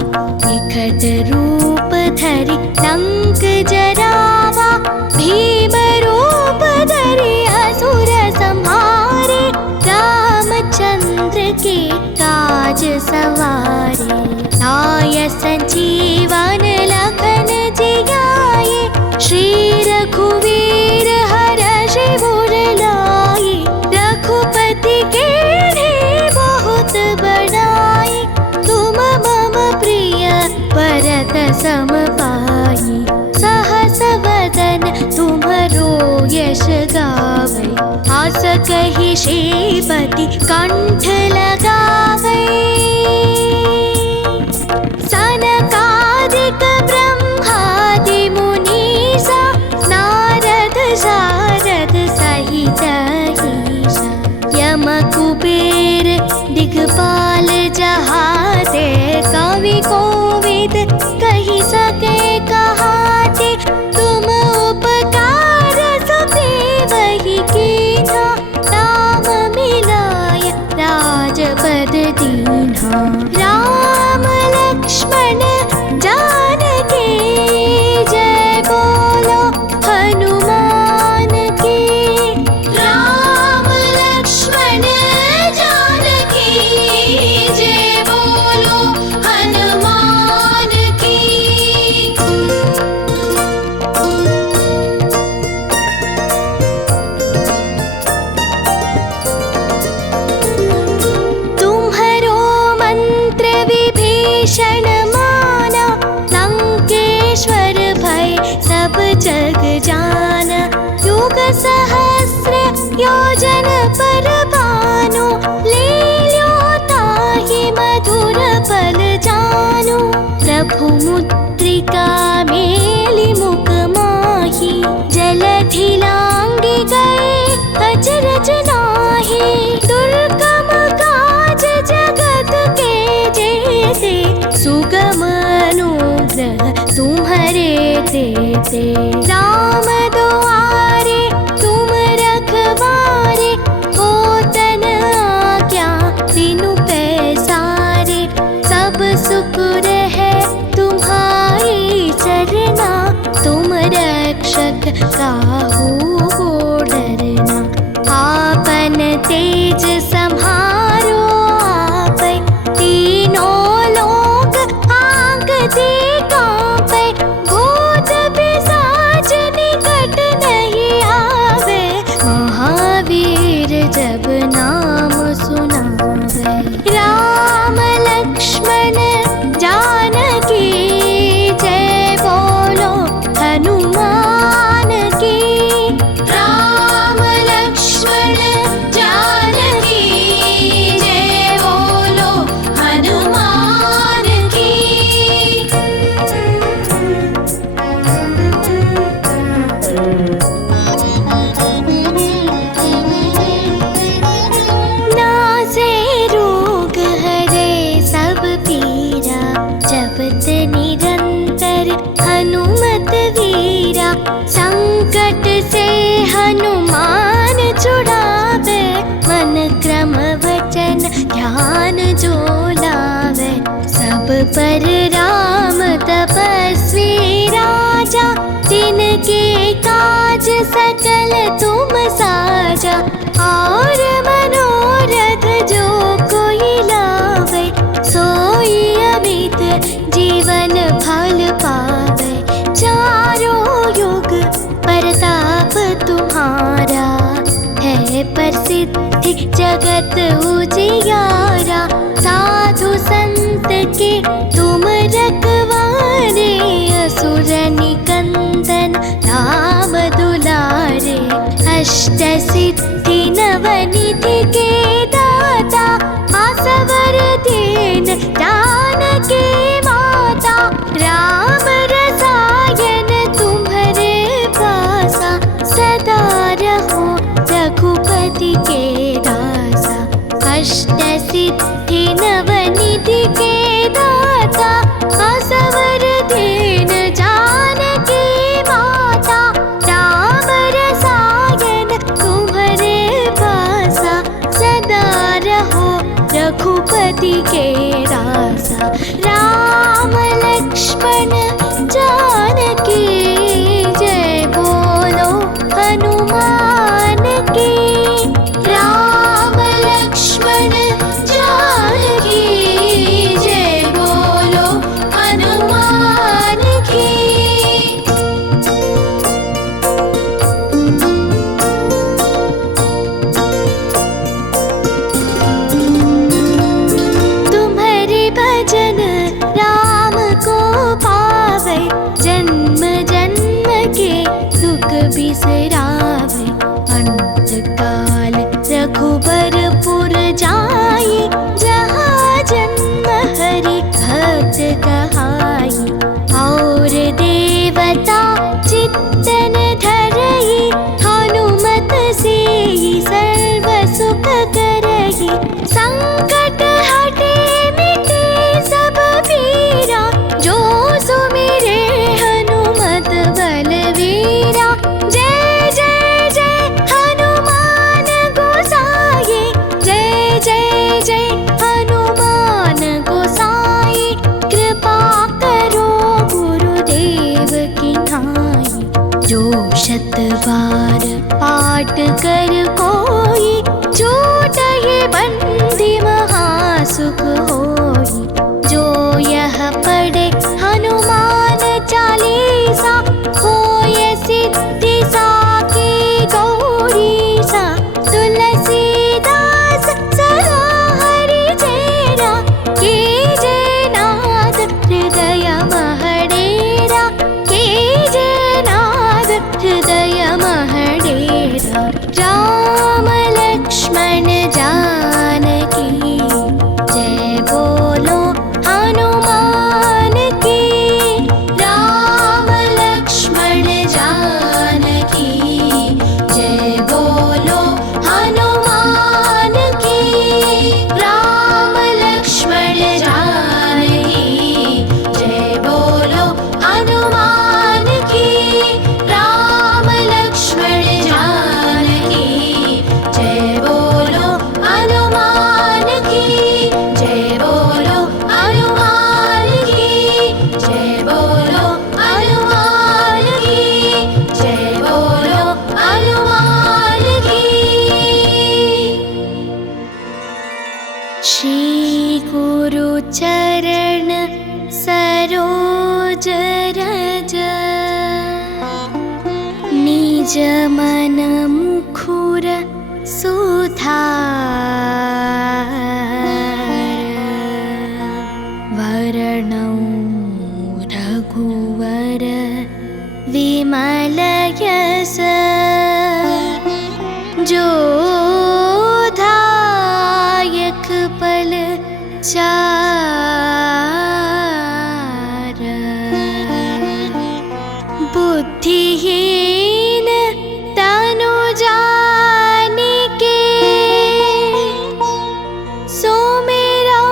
विकट रूप धरि लंक जरावा भीम रूप धरि असुर संहारे रामचंद्र के काज सवारे लाय संजीवन लखन जियाए श्री रघुवीर हरषि उर लाए रघुपति के बहुत बड़ाई तुम मम प्रिय भरत सम पाई सहस वदन तुम्हरो यश गावै आस कहि श्रीपति कंठ लगावै सनकादिक ब्रह्मादि मुनीसा नारद शारद सहित ईसा यम कुबेर दिगपाल जहाते कवि कोविद कहि सके कहाते तुम उपकार सुग्रीवहि कीन्हा राम मिलाय राजपद दीन्हा राम लक्ष्मण जानकी जय बोलो हनुमान की राम लक्ष्मण जानकी जय बोलो हनुमान की। तुम्हरो मंत्र विभीषण माना लंकेश्वर भय सब जग जाना युग सहस्र योजन पर भानु लील्यो ताहि मधुर फल जानु जानो प्रभु मुद्रिका मेली मुख माही जलधि लांगी गए अचरज नाही दुर्गम काज जगत के जेते सुगम अनुग्रह तुम्हारे देते राम दुआरे तुम रखवारे हो तन आज्ञा बिनु पैसारे सब सुख रहे तुम्हारी चरना तुम रक्षक काहू को डरना आपन तेज सम्हारो आपै तीनों लोक आंगते कांपै भूत पिशाच निकट नहीं आवे महावीर जब नाम सुनावे राम लक्ष्मण जानकी जय बोलो हनुमान की राम लक्ष्मण जानकी जय बोलो हनुमान की नासे रोग हरे सब पीरा जपत निरंतर हनुमत वीरा संकट से हनुमान छुड़ावे मन क्रम वचन ध्यान जो लावे सब पर राम तपस्वी राजा तिनके काज सकल तुम साजा और मनोरथ जो कोई लावे सोई अमित जीवन फल पावे चारों युग प्रताप तुम्हारा है प्रसिद्धि जगत उजियारा साधु संत के तुम रखवारे असुर निकंदन राम दुलारे अष्ट सिद्धि नवनिधि के दाता आसवर दीन जानकी माता राम रसायन तुम्हारे पासा सदा रहो रघुपति के दासा अष्ट सिद्धि नवनिधि के दाता आसवर दीन जानकी माता राम रसायन तुम्हारे पासा सदा रहो रघुपति के दासा राम लक्ष्मण जानकी जय बोलो हनुमान की राम लक्ष्मण जानकी जय बोलो हनुमान की तुम्हारे भजन राम को पावे जन्म जन्म के दुख बिसरावे अंत काल रघुबरपुर जाई जहाँ जन्म हरि भक्त कहाई और देवता चित्तन धरई हनुमत से सर्व सुख करई संकट हटे मिटे सब पीरा जो सुमिरे हनुमत बलवीरा जय जय जय हनुमान गोसाई जय जय जय हनुमान गोसाई कृपा करो गुरुदेव की नाई जो शत बार पाठ कर कोई छूटहि बंदी महासुख होई जो यह पढ़े हनुमान चालीसा होय सिद्धि साकी गौरी सा तुलसीदास सदा हरि चेरा कीजे नाथ हृदय महडेरा कीजे नाथ हृदय महडेरा राम लक्ष्मण जानकी जय बोलो हनुमान मन मुखुर सुधार वर्णौ रघुवर विमल यश जोधायक पल चार बुद्धिहीन तनु जानिके सुमिरौ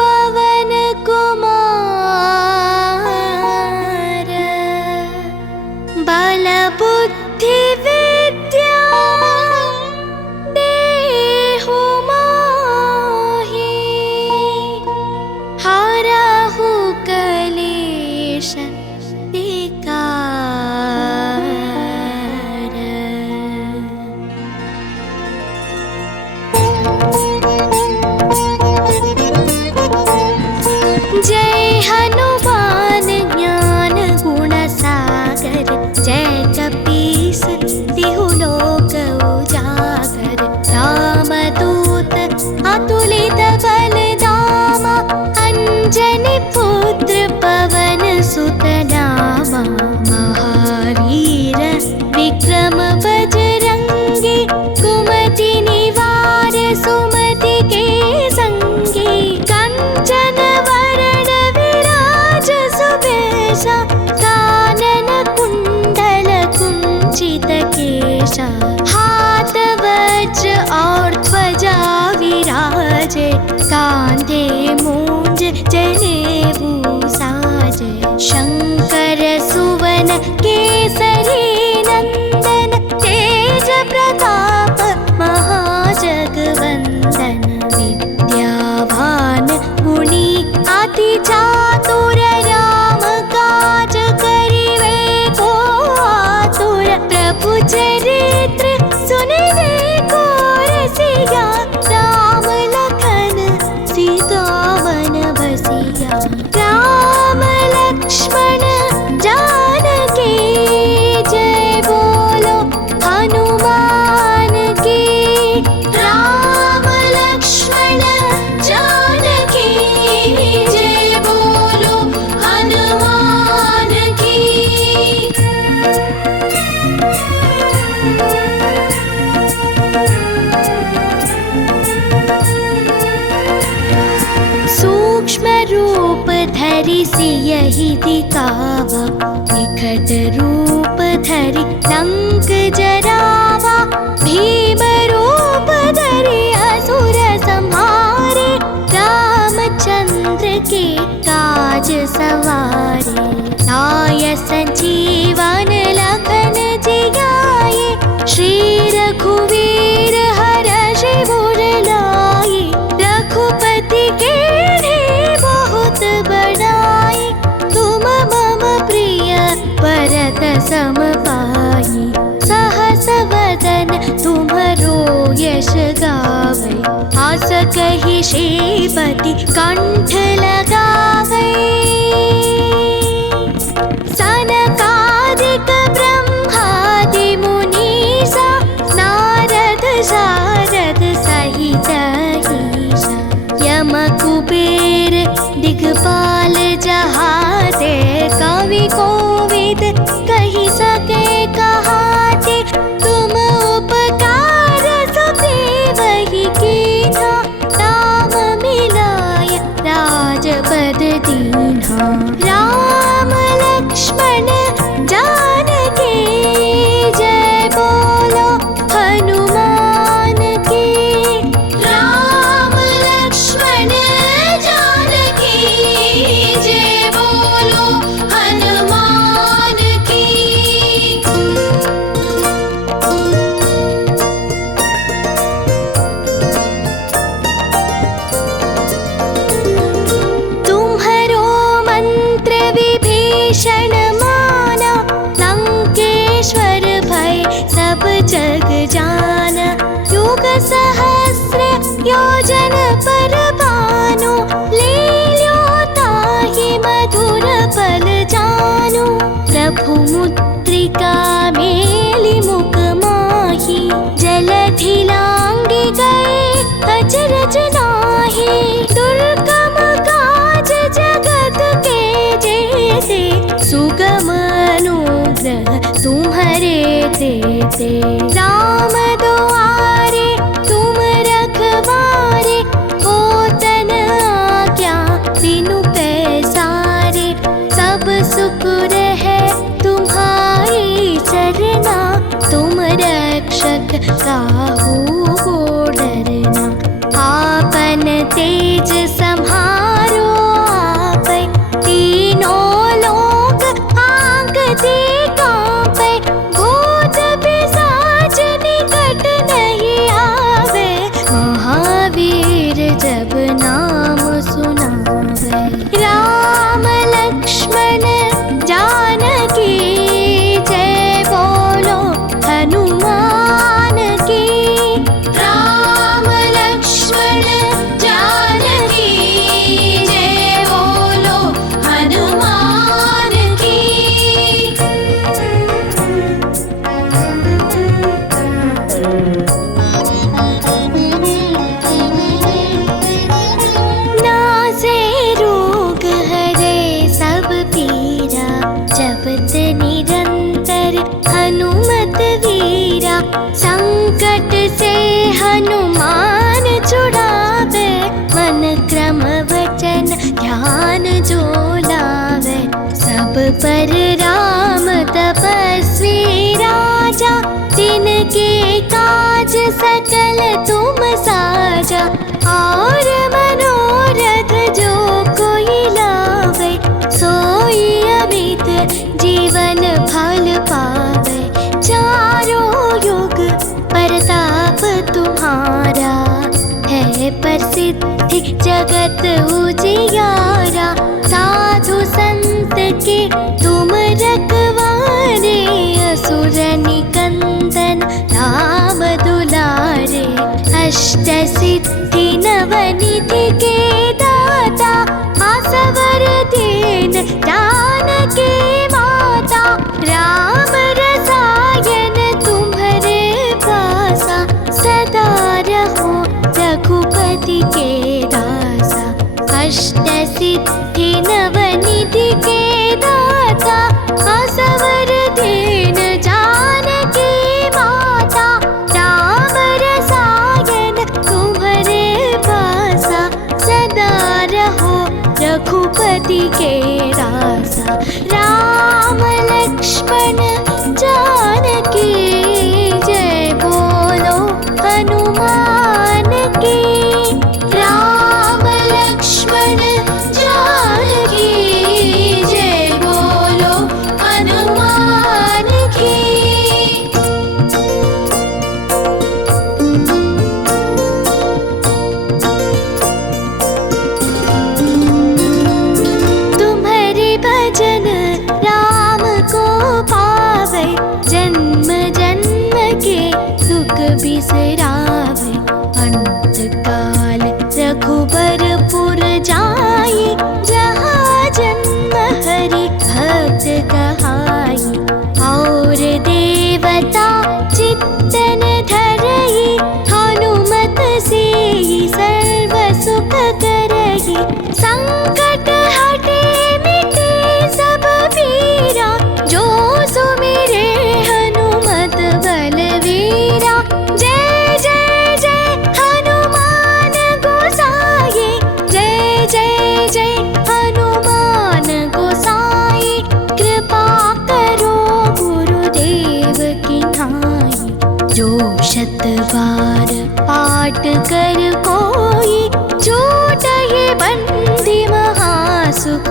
पवन कुमार बल बुद्धि विद्या देहु मोहि हरहु कलेश विकार। जय हनुमान ज्ञान गुण सागर जय कपीस तिहु लोक उजागर रामदूत अतुलित बल धामा अंजनी पुत्र पवन सुत नामा महावीर विक्रम बजरंगी कुमति निवार सुमति के संगी कंचन वरण विराज सुबेशा कानन कुंडल कुंचित केशा हाथ वज्र और ध्वजा विराजे कांधे मूंज जनेऊ साजे शंकर सुवन केसरी नंदन तेज प्रताप महाजगवंदन विद्यावान गुणी अति चातुर राम काज करिवे को आतुर प्रभु चरित्र सुनिवे को रसिया राम लखन सीता मन बसिया राम लक्ष्मण जानकी जय बोलो हनुमान की राम लक्ष्मण जानकी जय बोलो हनुमान की। सूक्ष्म रूप धरि सियहि दिखावा विकट रूप धरि लंक जरावा भीम रूप धरि असुर संहारे रामचंद्र के काज सवारे लाय संजीवन लखन जियाए श्री रघुवीर हरषि उर लाए रघुपति के बहुत बड़ाई तुम मम प्रिय भरत सम पाई सहस वदन तुम्हरो यश गावै आस कहि श्रीपति कंठ लगावै सनकादिक ब्रह्मादि मुनीसा नारद शारद सहित ईसा यम कुबेर दिगपाल जहाते कवि कोविद कहि सके कहाते तुम उपकार सुग्रीवहि कीन्हा राम मिलाय राजपद दीन्हा राम लक्ष्मण जानकी जय बोलो हनुमान की राम लक्ष्मण जानकी जय बोलो हनुमान की। तुम्हरो मंत्र विभीषण माना लंकेश्वर भय सब जग जाना युग सहस्र योजन पर भानु लील्यो ताहि मधुर पल जानु प्रभु मुद्रिका में तुम्हारे देते। राम दुआरे तुम रखवारे, होतन आज्ञा बिनु पैसारे। सब सुख रहे तुम्हारी चरना, तुम रक्षक काहू को डरना। आपन तेज सम्हारो आपै, तीनों लोक आँकते काँपै। भूत पिशाच निकट नहीं आवे, महावीर जब नाम सुनावे। राम लक्ष्मण जानकी जय बोलो हनुमान की। राम लक्ष्मण जानकी जय बोलो हनुमान की। नासे रोग हरे सब पीरा, जपत निरंतर हनुमत वीरा। संकट से हनुमान छुड़ावे, मन क्रम वचन ध्यान जो लावे। सब पर राम तपस्वी राजा, तिनके काज सकल तुम साजा। और मनोरथ जो कोई लावे, सोई अमित जीवन फल पावे। चारों युग प्रताप तुम्हारा, है प्रसिद्धि जगत उजियारा। साधु संत के तुम रखवारे, असुर निकंदन राम दुलारे। अष्ट सिद्धि नवनिधि के दाता, आसवर दीन जानकी माता। राम रसायन तुम्हारे पासा, सदा रहो रघुपति के दासा। अष्ट सिद्धि नवनिधि के दाता, आसवर दीन जानकी माता। राम रसायन तुम्हारे पासा, सदा रहो रघुपति के दासा। राम लक्ष्मण जानकी जय बोलो हनुमान की। राम लक्ष्मण जानकी जय बोलो हनुमान की। तुम्हारे भजन राम को पावे, जन्म जन्म के दुख बिसरावे। अंत काल रघुबरपुर जाई, जहाँ जन्म हरि भक्त कहाई। और देवता चित्तन धरई, हनुमत से सर्व सुख करई। संकट हटे मिटे सब पीरा, जो सुमिरे हनुमत बलवीरा। जय जय जय हनुमान गोसाई, जय जय जय हनुमान गोसाई। कृपा करो गुरुदेव की नाई, जो शत बार पाठ कर कोई। छूटहि बंधि महासुख